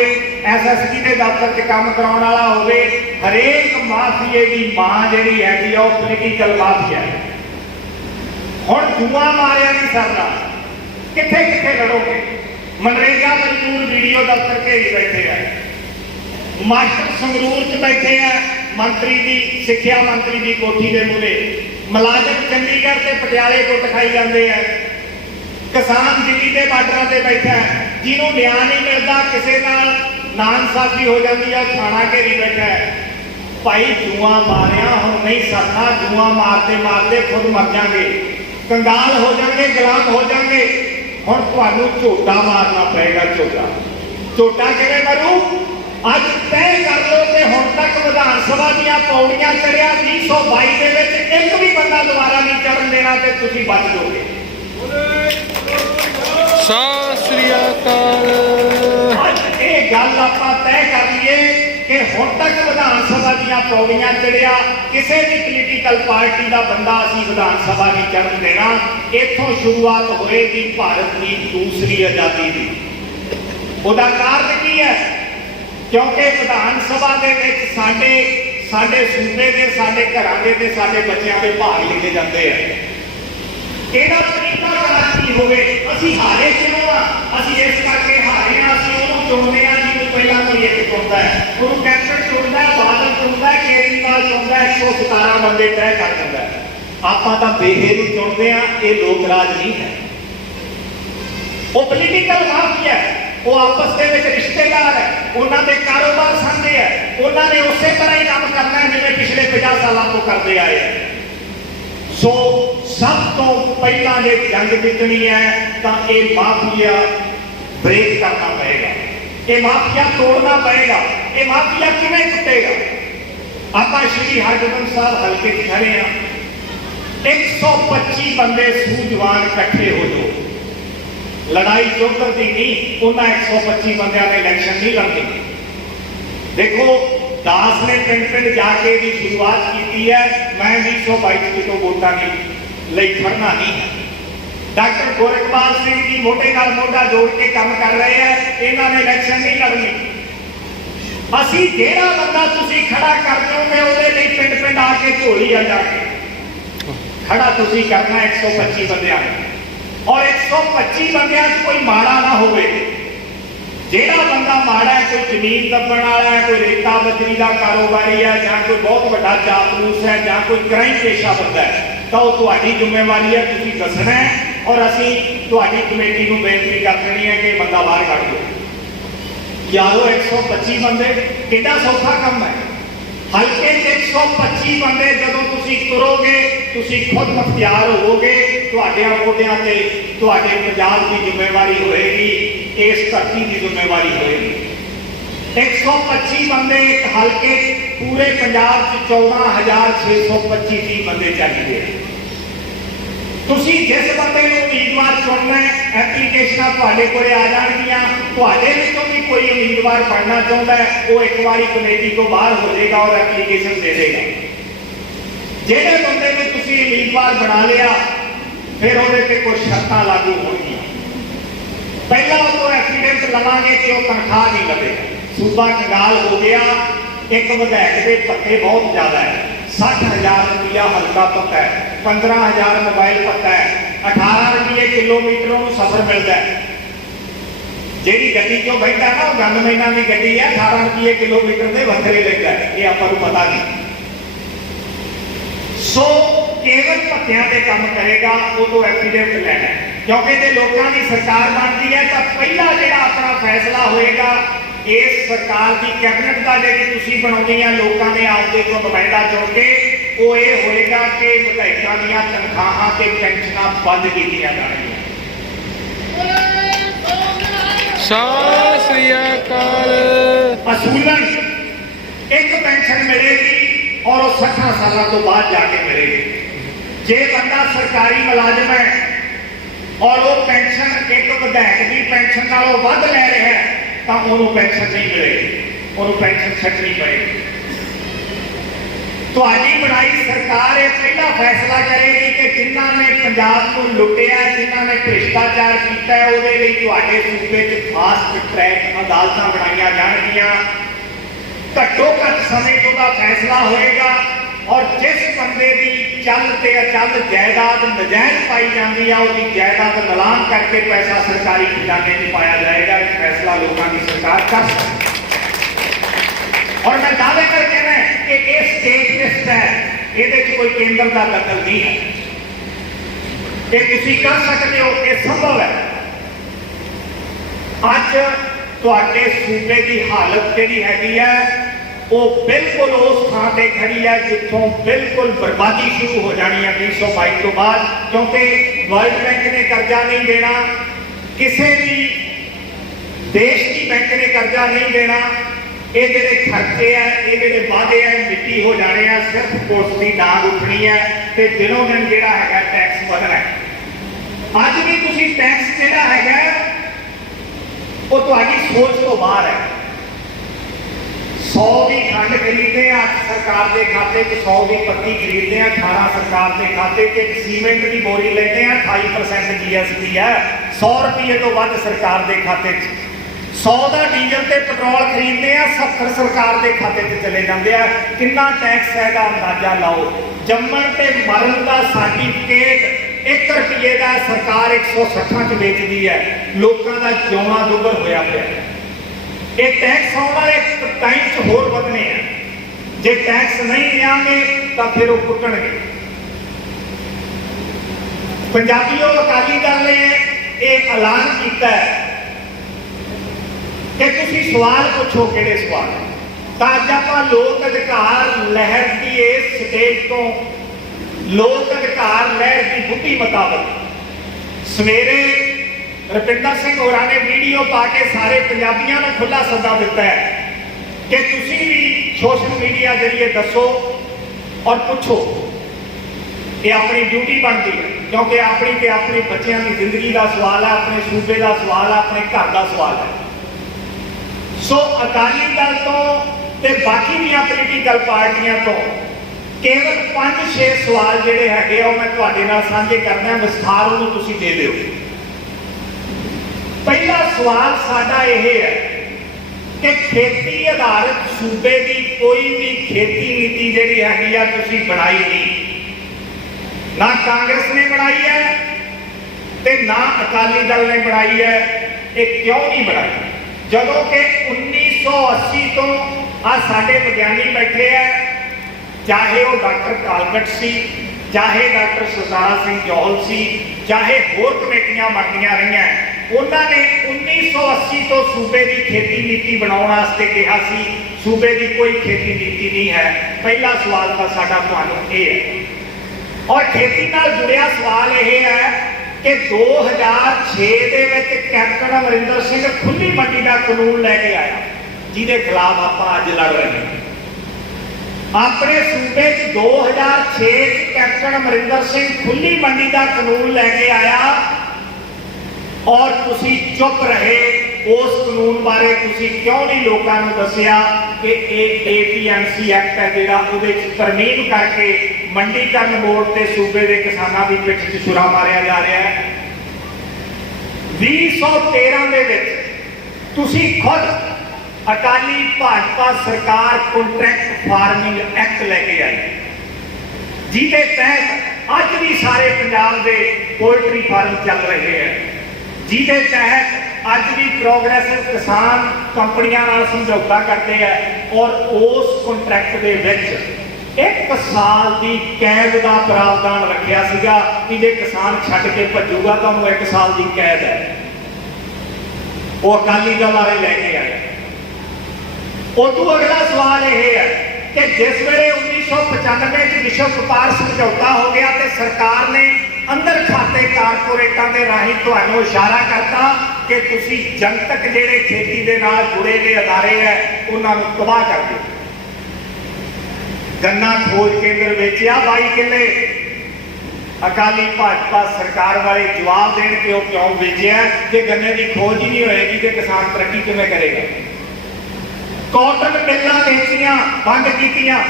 SSP के दफ्तर च काम कराउण वाला होवे, हरेक माफिए की मां जिहड़ी हैगी आ वो पोलीटिकल माफिया है। हुण जुआ मारिया नहीं सरना, कित्थे कित्थे लड़ोगे? मनरेगा मजदूर वीडियो दफ्तर घेरी बैठे हैं, मास्टर संगरूर च बैठे हैं, मंत्री की सिक्ख्या मंत्री की कोठी के मूहरे, मुलाजम चंडीगढ़ से पटियाले को दिखाई जाते हैं, किसान दिल्ली के बार्डर से बैठा है, जिन्हों न्याय नहीं मिलता, किसी नाल नाइंसाफी हो जाती है, थाना घेरी बैठा है। भाई जुआ मारिया हम नहीं सरना, जुआ मारते मारते खुद मर जाएंगे, कंगाल हो जाएंगे, गुलाम हो जाएंगे। हुण तुहानूं झोटा मारना पएगा, झोटा किवें मारू? अज तय कर लो कि हुण तक विधान सभा दीआं पौड़ियां चढ़िया 2022 दे विच एक भी बंदा दोबारा नहीं चढ़न देना ते तुसीं बच जाओगे। सत श्री अकाल। अज ये गल आपां तय कर लीए कि हुण तक विधान सभा दीआं पौड़ियां चढ़िया किसी भी पोलीटिकल पार्टी का बंदा असीं विधान सभा नहीं चढ़न देना। इत्थों शुरुआत होएगी भारत की दूसरी आज़ादी की। उहदा कारण की है? क्योंकि विधान सभा के साडे सूबे के साडे घरां दे ते साडे बच्चों के भाग लिखे जाते हैं। इहदा तरीका गलत होवे, असीं हारे क्यों आ? असीं इस करके हारे आ, असीं उहनूं चुनदे आ जिहनूं पहिलां कोई एक चुनदा है, उहनूं कैप्टन चुनदा है, बादल चुनदा है, केजरीवाल चुनदा है, 117 बंदे तय कर दिंदा है। आपां तां बेहे नूं चुनदे आ, ये लोक राज नहीं है। वो पोलीटिकल माफिया है, वो आपस के रिश्तेदार है, उन्होंने कारोबार साझे है, उन्होंने उस तरह ही काम करना है जिन्हें पिछले 50 सालों को करते आए हैं। सो सब तो पहला जो जंग जितनी है तो ये माफिया ब्रेक करना पड़ेगा, ये माफिया तोड़ना पड़ेगा। ये माफिया किवें टुटेगा? आप श्री हरगोबिंद साहब हल्के खड़े हैं, 125 बंदे सूझवान इकट्ठे हो जाओ, लड़ाई चौधर की नहीं, उन्हें 125 बंद ने इलैक्शन नहीं लड़नी। देखो दास ने पिंड पिंड जाके भी शुरुआत की है, मैं 2022 तो वोटा नहीं खड़ना नहीं है। डॉक्टर गोरखपाल सिंह जी मोटे नाल मोटा जोड़ के काम कर रहे हैं, इन्होंने इलैक्शन नहीं लड़नी। असी जेड़ा बंदा तुसी खड़ा कर दोगे उहदे लई पिंड पिंड आके झोली आ जाके खड़ा तुसी करना 125 बंदियां और 125 बंदियां कोई माड़ा ना होवे। जेड़ा बंदा माड़ा है, कोई जमीन दबण वाला है, कोई रेता बजरी का कारोबारी है, या कोई बहुत बड़ा जासूस है, या कोई क्राइम पेशा बंदा है, तो तुहाडी जिम्मेवारी है, तुसीं दसना है और असीं तुहाडी कमेटी नूं बेनती कर देनी है कि बंदा बाहर कढ दो। यारो 125 बंदे कितना सौखा काम है। हल्के 125 बंदे जदों तुसीं तुरोगे, तुसीं खुद मुख्तियार होवोगे, तुहाडे मोढियां ते तुहाडे पंजाब की जिम्मेवारी होएगी, इस धरती की जिम्मेवारी होएगी। 125 बंदे एक हल्के पूरे पंजाब च 14,625 बंदे चाहिए। तुसीं जिस बंदे नूं उम्मीदवार चुनना है, एप्लीकेशनां तुहाडे कोले आ जाणगीआं। तुहाडे विचों भी कोई उम्मीदवार बनना चाहुंदा है, वो एक बारी कमेटी तो बाहर हो जाएगा और एप्लीकेशन दे देगा। जिहड़े बंदे ने तुसीं उम्मीदवार बना लिया, फिर उहदे ते कुछ शर्तां लागू होणगीआं। पहला वो एफिडेविट लवांगे कि वो तनख्वाह नहीं लवेगा। सूबा कंगाल हो गया, एक विधायक के भत्ते बहुत ज्यादा है, 60,000 रुपया हल्का भत्ता है, 15,000 मोबाइल भत्ता है, 18 रुपये किलोमीटर सफर मिलता है। जी गड्डी चो बैठा ना, वो गंद महीना की गड्डी है, 18 रुपये किलोमीटर के वखरे लेता है, ये आपको पता नहीं। सो केवल भत्तियां से काम करेगा, वो तो एफिडेविट लेना है, क्योंकि जो लोगों की सरकार बनती है तो पहला जो अपना फैसला होएगा इस सरकार की कैबिनेट का जी बनानी है, लोगों ने आपके को नुमाइंदा चुन के, वो ये होएगा कि विधायकों दी तनख्वाहां ते पेंशनां बंद की जाएगी। ਸਤਿ ਸ੍ਰੀ ਅਕਾਲ। असूलन एक पेंशन मिलेगी और वो 60 साल तो बाद जाके मिलेगी। जे बंदा सरकारी मुलाजिम है और वो पेंशन एक विधायक की पेंशन नालों वध लै रहा है तो उन्होंने पेंशन नहीं मिलेगी, उन्होंने पेंशन छड्डनी पड़ेगी। ਤੁਹਾਡੀ ਬਣਾਈ ਸਰਕਾਰ ਇਹ ਪਹਿਲਾ ਫੈਸਲਾ ਕਰੇਗੀ ਕਿ ਜਿਨ੍ਹਾਂ ਨੇ ਪੰਜਾਬ ਨੂੰ ਲੁੱਟਿਆ, ਜਿਨ੍ਹਾਂ ਨੇ ਭ੍ਰਿਸ਼ਟਾਚਾਰ ਕੀਤਾ ਉਹਦੇ ਲਈ ਤੁਹਾਡੇ ਸੂਬੇ 'ਚ ਫਾਸਟ ਟਰੈਕ ਅਦਾਲਤਾਂ ਬਣਾਈਆਂ ਜਾਣਗੀਆਂ। ਘੱਟੋ ਘੱਟ ਸਮੇਂ 'ਚ ਉਹਦਾ ਫੈਸਲਾ ਹੋਏਗਾ ਔਰ ਜਿਸ ਬੰਦੇ ਦੀ ਚੱਲ ਤੇ ਅਚੱਲ ਜਾਇਦਾਦ ਨਜਾਇਜ਼ ਪਾਈ ਜਾਂਦੀ ਆ ਉਹਦੀ ਜਾਇਦਾਦ ਨਿਲਾਮ ਕਰਕੇ ਪੈਸਾ ਸਰਕਾਰੀ ਖਜ਼ਾਨੇ 'ਚ ਪਾਇਆ ਜਾਏਗਾ। ਇਹ ਫੈਸਲਾ ਲੋਕਾਂ ਦੀ ਸਰਕਾਰ ਕਰ ਸਕਦੀ ਹੈ। और मैं दावे कर कहना है कि ये स्टेट लिस्ट है, ये कोई केंद्र का दखल नहीं है, ये तुसी कर सकते हो, ये संभव है। अज तुहाडे सूबे की हालत जिहड़ी हैगी है वो बिल्कुल उस थां ते खड़ी है जिथों बिल्कुल बर्बादी शुरू हो जानी है 1922 तो बाद, क्योंकि वर्ल्ड बैंक ने कर्जा नहीं देना, किसी भी देश की बैंक ने कर्जा नहीं देना। ये ਜਿਹੜੇ ਖਰਚੇ ਆ, ਇਹ ਜਿਹੜੇ ਵਾਅਦੇ ਆ ਮਿੱਟੀ ਹੋ ਜਾਣੇ ਆ, ਸਿਰਫ ਪੁਲਿਸ ਦੀ ਡਾਂਗ ਉੱਠਣੀ ਹੈ ਤੇ ਦਿਨੋਂ ਦਿਨ ਜਿਹੜਾ ਹੈਗਾ ਟੈਕਸ ਵਧਣਾ ਹੈ। ਅੱਜ ਵੀ ਤੁਸੀਂ ਟੈਕਸ ਜਿਹੜਾ ਹੈਗਾ ਉਹ ਤੁਹਾਡੀ ਸੋਚ ਤੋਂ ਬਾਹਰ ਹੈ। 100 ਦੀ ਖੰਡ ਖਰੀਦਦੇ ਆ ਸਰਕਾਰ ਦੇ ਖਾਤੇ 'ਚ, 100 ਦੀ ਪੱਤੀ ਖਰੀਦਦੇ ਆ 18 ਸਰਕਾਰ ਦੇ ਖਾਤੇ 'ਚ, ਇੱਕ ਸੀਮੈਂਟ ਦੀ ਬੋਰੀ ਲੈਂਦੇ ਆ 28% GST ਹੈ, 100 ਰੁਪਏ ਤੋਂ ਵੱਧ ਸਰਕਾਰ ਦੇ ਖਾਤੇ 'ਚ। 100 ਦਾ ਡੀਜ਼ਲ ਤੇ ਪੈਟਰੋਲ ਖਰੀਦਦੇ ਆ 70 ਸਰਕਾਰ ਦੇ ਖਾਤੇ 'ਚ ਚਲੇ ਜਾਂਦੇ ਆ। ਕਿੰਨਾ ਟੈਕਸ ਹੈ ਇਹਦਾ ਅੰਦਾਜ਼ਾ ਲਾਓ। ਜੰਮਣ ਤੇ ਮਰਨ ਦਾ ਸਰਟੀਫਿਕੇਟ 1 ਰੁਪਏ ਦਾ ਸਰਕਾਰ 160 'ਚ ਵੇਚਦੀ ਹੈ। ਲੋਕਾਂ ਦਾ ਜਿਉਣਾ ਦੁੱਭਰ ਹੋਇਆ ਪਿਆ। ਇਹ ਟੈਕਸ ਆਉਣ ਵਾਲੇ ਟਾਈਮ 'ਚ ਹੋਰ ਵਧਣੇ ਆ। ਜੇ ਟੈਕਸ ਨਹੀਂ ਲਿਆਂਗੇ ਤਾਂ ਫਿਰ ਉਹ ਕੁੱਟਣਗੇ। ਪੰਜਾਬੀਓ, ਅਕਾਲੀ ਦਲ ਨੇ ਇਹ ਐਲਾਨ ਕੀਤਾ ਹੈ कि तुसी सवाल पूछो किहड़े सवाल, तां अज आपां लोक अधिकार लहर की इस स्टेज तो लोक अधिकार लहर की बुद्धि मुताबिक सवेरे रुपिंदर सिंह होरां ने वीडियो पा के सारे पंजाबियों को खुला सदा दिता है कि तुसी भी सोशल मीडिया जरिए दसो और पूछो। ये अपनी ड्यूटी बनती है, क्योंकि अपने बच्चों की जिंदगी का सवाल है, अपने सूबे का सवाल है, अपने घर का सवाल है। सो अकाली दल तो ते बाकी दी पोलीटिकल पार्टियां तो केवल 5-6 सवाल जिहड़े हैगे आ मैं तुहाडे नाल साझे करना, विस्तार उहनूं तुसीं दे दिओ। पहला सवाल साडा यह है कि खेती आधारित सूबे की कोई भी खेती नीति जिहड़ी हैगी आ तुसीं बनाई नहीं, ना कांग्रेस ने बनाई है ते ना अकाली दल ने बनाई है। ये क्यों नहीं बनाई? ਜਦੋਂ कि 1980 तो आ साडे विग्यानी बैठे हैं, चाहे वो डॉक्टर कालगट सी, चाहे डॉक्टर सरदारा सिंह जौहल सी, चाहे होर कमेटियां बनदियां रहियां, उन्होंने 1980 तो सूबे की खेती नीति बनाउण वास्ते कहा सी। सूबे की कोई खेती नीति नहीं है। पहला सवाल तो साडा तुहानूं ये है। और खेती नाल जुड़िया सवाल यह है कि 2006 ਦੇ ਵਿੱਚ कैप्टन अमरिंदर सिंह खुली मंडी का कानून लैके आया, जिहदे खिलाफ आपां अज लड़ रहे हैं। अपने सूबे 2006 कैप्टन अमरिंदर सिंह खुली मंडी का कानून लैके आया और तुसी चुप रहे। उस कानून बारे तुसी क्यों नहीं लोगों को दसिया कि APMC एक्ट है जिहड़ा उहदे च तरमीम करके मंडीकरण बोर्ड ते सूबे के किसानों की पिठ च छुरा मारिया जा रहा है। 2013 दे विच तुसी खुद अकाली भाजपा सरकार कॉन्ट्रैक्ट फार्मिंग एक्ट लैके आई, जिहदे तहत अज भी सारे पंजाब के पोल्ट्री फार्म चल रहे हैं, जिहदे तहत अज भी प्रोग्रेसिव किसान कंपनियां नाल समझौता करते हैं और उस कॉन्ट्रैक्ट दे विच 1 साल की कैद का प्रावधान रखा सीगा कि जे किसान छड्ड के भजूगा तो उन्होंने 1 साल की कैद है। वो अकाली दल वाले लैके आए। उदू अगला सवाल यह है कि जिस वेले 1995 विश्व व्यापार समझौता हो गया तो सरकार ने अंदर खाते कारपोरेटां दे राਹੀਂ ਤੁਹਾਨੂੰ इशारा करता कि तुसी जनतक ਜਿਹੜੇ खेती ਦੇ ਨਾਲ जुड़े हुए अदारे है उन्होंने तबाह कर दिओ। गन्ना खोज केंद्र वेचिया 22 किले, अकाली भाजपा सरकार वाले जवाब देने कि वो क्यों वेचिया कि गन्ने की खोज ही नहीं होएगी तो किसान तरक्की किवें करेगा। कॉटन मिल्लां वेचियां बंद कीतियां,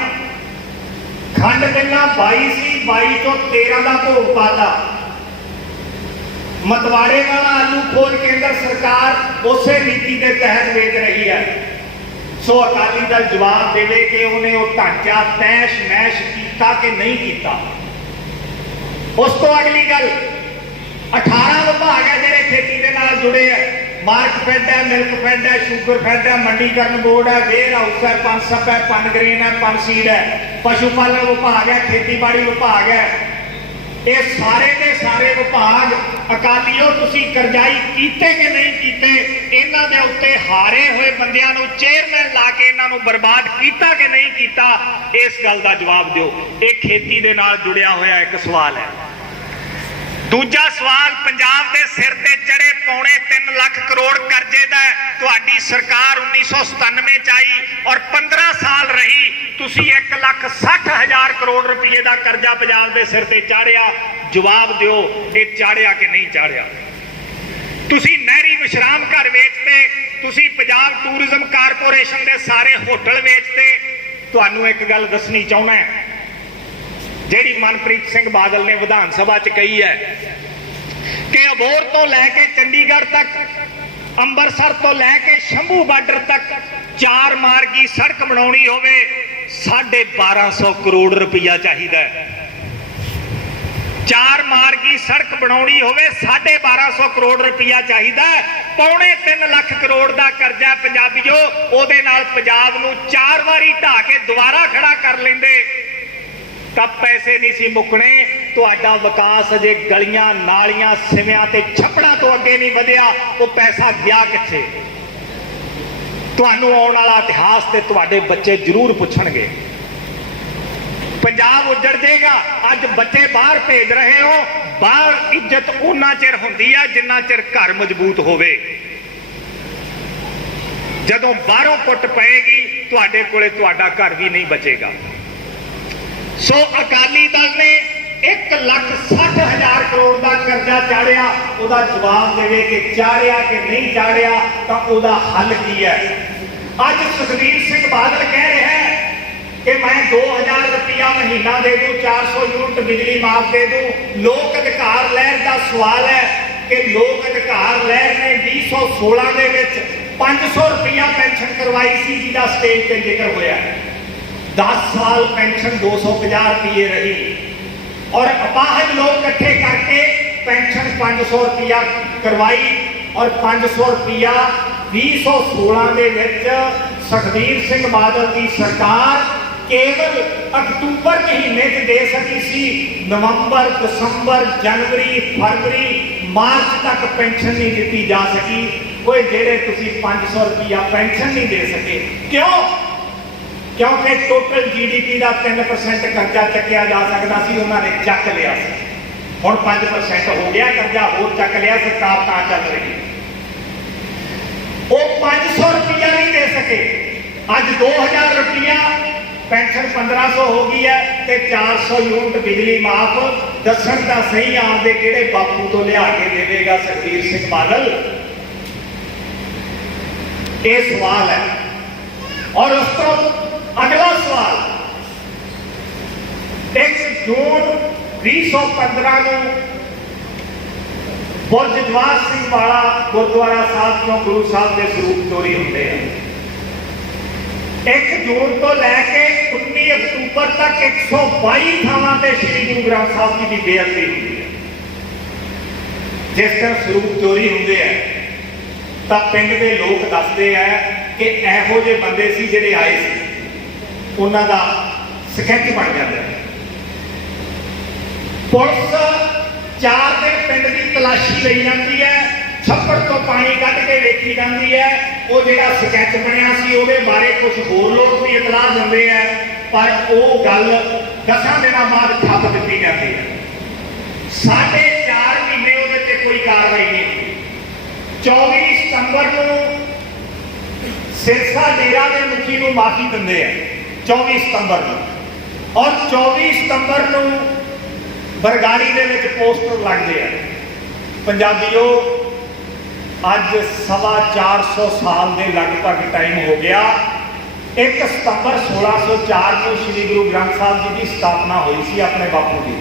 खंड मिल्लां 22 सी 22 तो 13 का भोग पाता। मतवाड़े वाला आलू खोज केंद्र सरकार उस नीति के तहत बेच रही है। सो अकाली दल जवाब देवे कि उन्हें वो ढांचा तैश मैश किया कि नहीं किया। उस तो अगली गल 18 विभाग है जिहड़े खेती के नाल जुड़े है, मार्कफेड है, मिल्कफेड है, शुगरफेड है, मंडीकरण बोर्ड है, वेयर हाउस है, पनसप है, पनग्रेन है, पनसीड है, पशुपालन विभाग है, खेतीबाड़ी विभाग है। ये सारे के सारे विभाग अकालीओ तुसी करजाई कीते कि नहीं कीते, इन्हां दे उत्ते हारे हुए बंदियां नूं चेयरमैन ला के इन्हां नूं बर्बाद कीता कि नहीं कीता, इस गल दा जवाब दिओ। ये खेती दे नाल जुड़िया होया एक सवाल है। दूजा सवाल, पंजाब के सिर ते चढ़े 3.25 लाख करोड़ करजे दा तुहाडी सरकार 1997 च आई और 15 साल रही, तुसी 1,60,000 करोड़ रुपये का करजा पंजाब के सिर ते चाढ़िया। जवाब दिओ ये चाढ़िया कि नहीं चाढ़िया। तुसी नहरी विश्राम घर वेचते, तुसी पंजाब टूरिज्म कारपोरेशन के सारे होटल वेचते। तुहानू एक गल दसनी चाहना है ਜਿਹੜੀ मनप्रीत सिंह बादल ने विधान सभा च कही है कि अबोहर तो लैके चंडीगढ़ तक, अंबरसर तो लैके शंभू बार्डर तक 4 मार्गी सड़क बनानी होवे 1250 करोड़ रुपया चाहिए। 4 मार्गी सड़क बनानी होवे 1250 करोड़ रुपया चाहिए। 3.25 लाख करोड़ का करजा पंजाबीओ, ओदे नाल पंजाब नूं 4 वारी ढा के दोबारा खड़ा कर लेंदे तब पैसे नहीं सी मुकने। तुहाडा विकास अजे गलियां नालियां सिवियां ते छप्पड़ां तो अगे नहीं वधिया, वो पैसा गया किथे? तुहानू आउण वाला इतिहास ते तुहाडे बच्चे जरूर पुछणगे। पंजाब उजड़ जाएगा। अज बच्चे बाहर भेज रहे हो, बाहर इज्जत उन्ना चिर हुंदी है जिन्ना चिर घर मजबूत होवे। जदों बाहरों पुट पएगी तुहाडे कोले तुहाडा घर भी नहीं बचेगा। सो अकाली दल ने 1,60,000 करोड़ का करजा चाढ़िया, उसका जवाब देवे कि चाढ़िया कि नहीं चाढ़िया, तो उसका हल की है। अज सुखबीर सिंह बादल कह रहे हैं कि मैं 2,000 रुपया महीना दे दूं, 400 यूनिट बिजली माफ दे दूं। लोक अधिकार लहर का सवाल है कि लोक अधिकार लहर ने 2016 के विच 500 रुपया पेंशन करवाई सी, जिसका स्टेज पर जिक्र होया। 10 साल पेंशन 250 रुपये रही और अपाहज लोग इकट्ठे करके पेंशन 500 रुपया करवाई और 500 रुपया 2016 के विच सुखबीर सिंह बादल की सरकार केवल अक्तूबर महीने च दे सकी सी। नवंबर, दिसंबर, जनवरी, फरवरी, मार्च तक पेंशन नहीं दी जा सकी। कोई जेड़े तुसी 500 रुपया पेंशन नहीं दे सके, क्यों? क्योंकि टोटल GDP का 3% कर्जा चक्या जा सकता सी, उन्होंने चक लिया। हुण 5% हो गया कर्जा, होर चक लिया, सरकार तां चल रही। वो 500 रुपया नहीं दे सके। अज 2,000 रुपया पेंशन 1,500 हो गई है तो 400 यूनिट बिजली माफ। दसन का सही आपदे किहड़े बापू तो लिया के देगा सुखबीर सिंह बादल? ये सवाल है। और उस तो अगला सवाल, 1 जून 2015 को बुरज जवाहर सिंह वाला गुरुद्वारा साहब तो गुरु साहब के स्वरूप चोरी होते हैं। 1 जून तो लैके 19 अक्तूबर तक 122 थावां ते श्री गुरु ग्रंथ साहब जी की बेअदबी होती है। जिस दिन स्वरूप चोरी होंगे है तो पिंड के लोग दसते हैं कि इहो जे बंदे सी जिहड़े आए सी, उन्हां दा स्कैच बन जाता है। पुलिस 4 दिन पिंड की तलाशी ली जाती है, छप्पड़ तो पानी कढ़ के देखी जाती है। वो जिहड़ा स्कैच बनया सी उहदे बारे कुछ होर लोग भी इतलाह दिंदे हैं, पर वो गल 10 दिनों बाद ठप्प दी जाती है। 4.5 ਮਹੀਨੇ ਉਹਦੇ ਤੇ ਕੋਈ ਕਾਰਵਾਈ ਨਹੀਂ ਹੋਈ। 24 ਸਤੰਬਰ ਨੂੰ ਸਿਰਸਾ ਡੇਰਾ ਦੇ ਮੁਖੀ ਨੂੰ ਮਾਫੀ ਦਿੰਦੇ ਆ 24 ਸਤੰਬਰ ਨੂੰ, ਔਰ 24 ਸਤੰਬਰ ਨੂੰ ਬਰਗਾੜੀ ਦੇ ਵਿੱਚ ਪੋਸਟਰ ਲੱਗਦੇ ਆ। ਪੰਜਾਬੀਓ, ਅੱਜ 450 ਸਾਲ ਦੇ ਲਗਭਗ ਟਾਈਮ ਹੋ ਗਿਆ। 1 ਸਤੰਬਰ 1604 ਨੂੰ ਸ੍ਰੀ ਗੁਰੂ ਗ੍ਰੰਥ ਸਾਹਿਬ ਜੀ ਦੀ ਸਥਾਪਨਾ ਹੋਈ ਸੀ ਆਪਣੇ ਬਾਪੂ ਦੀ,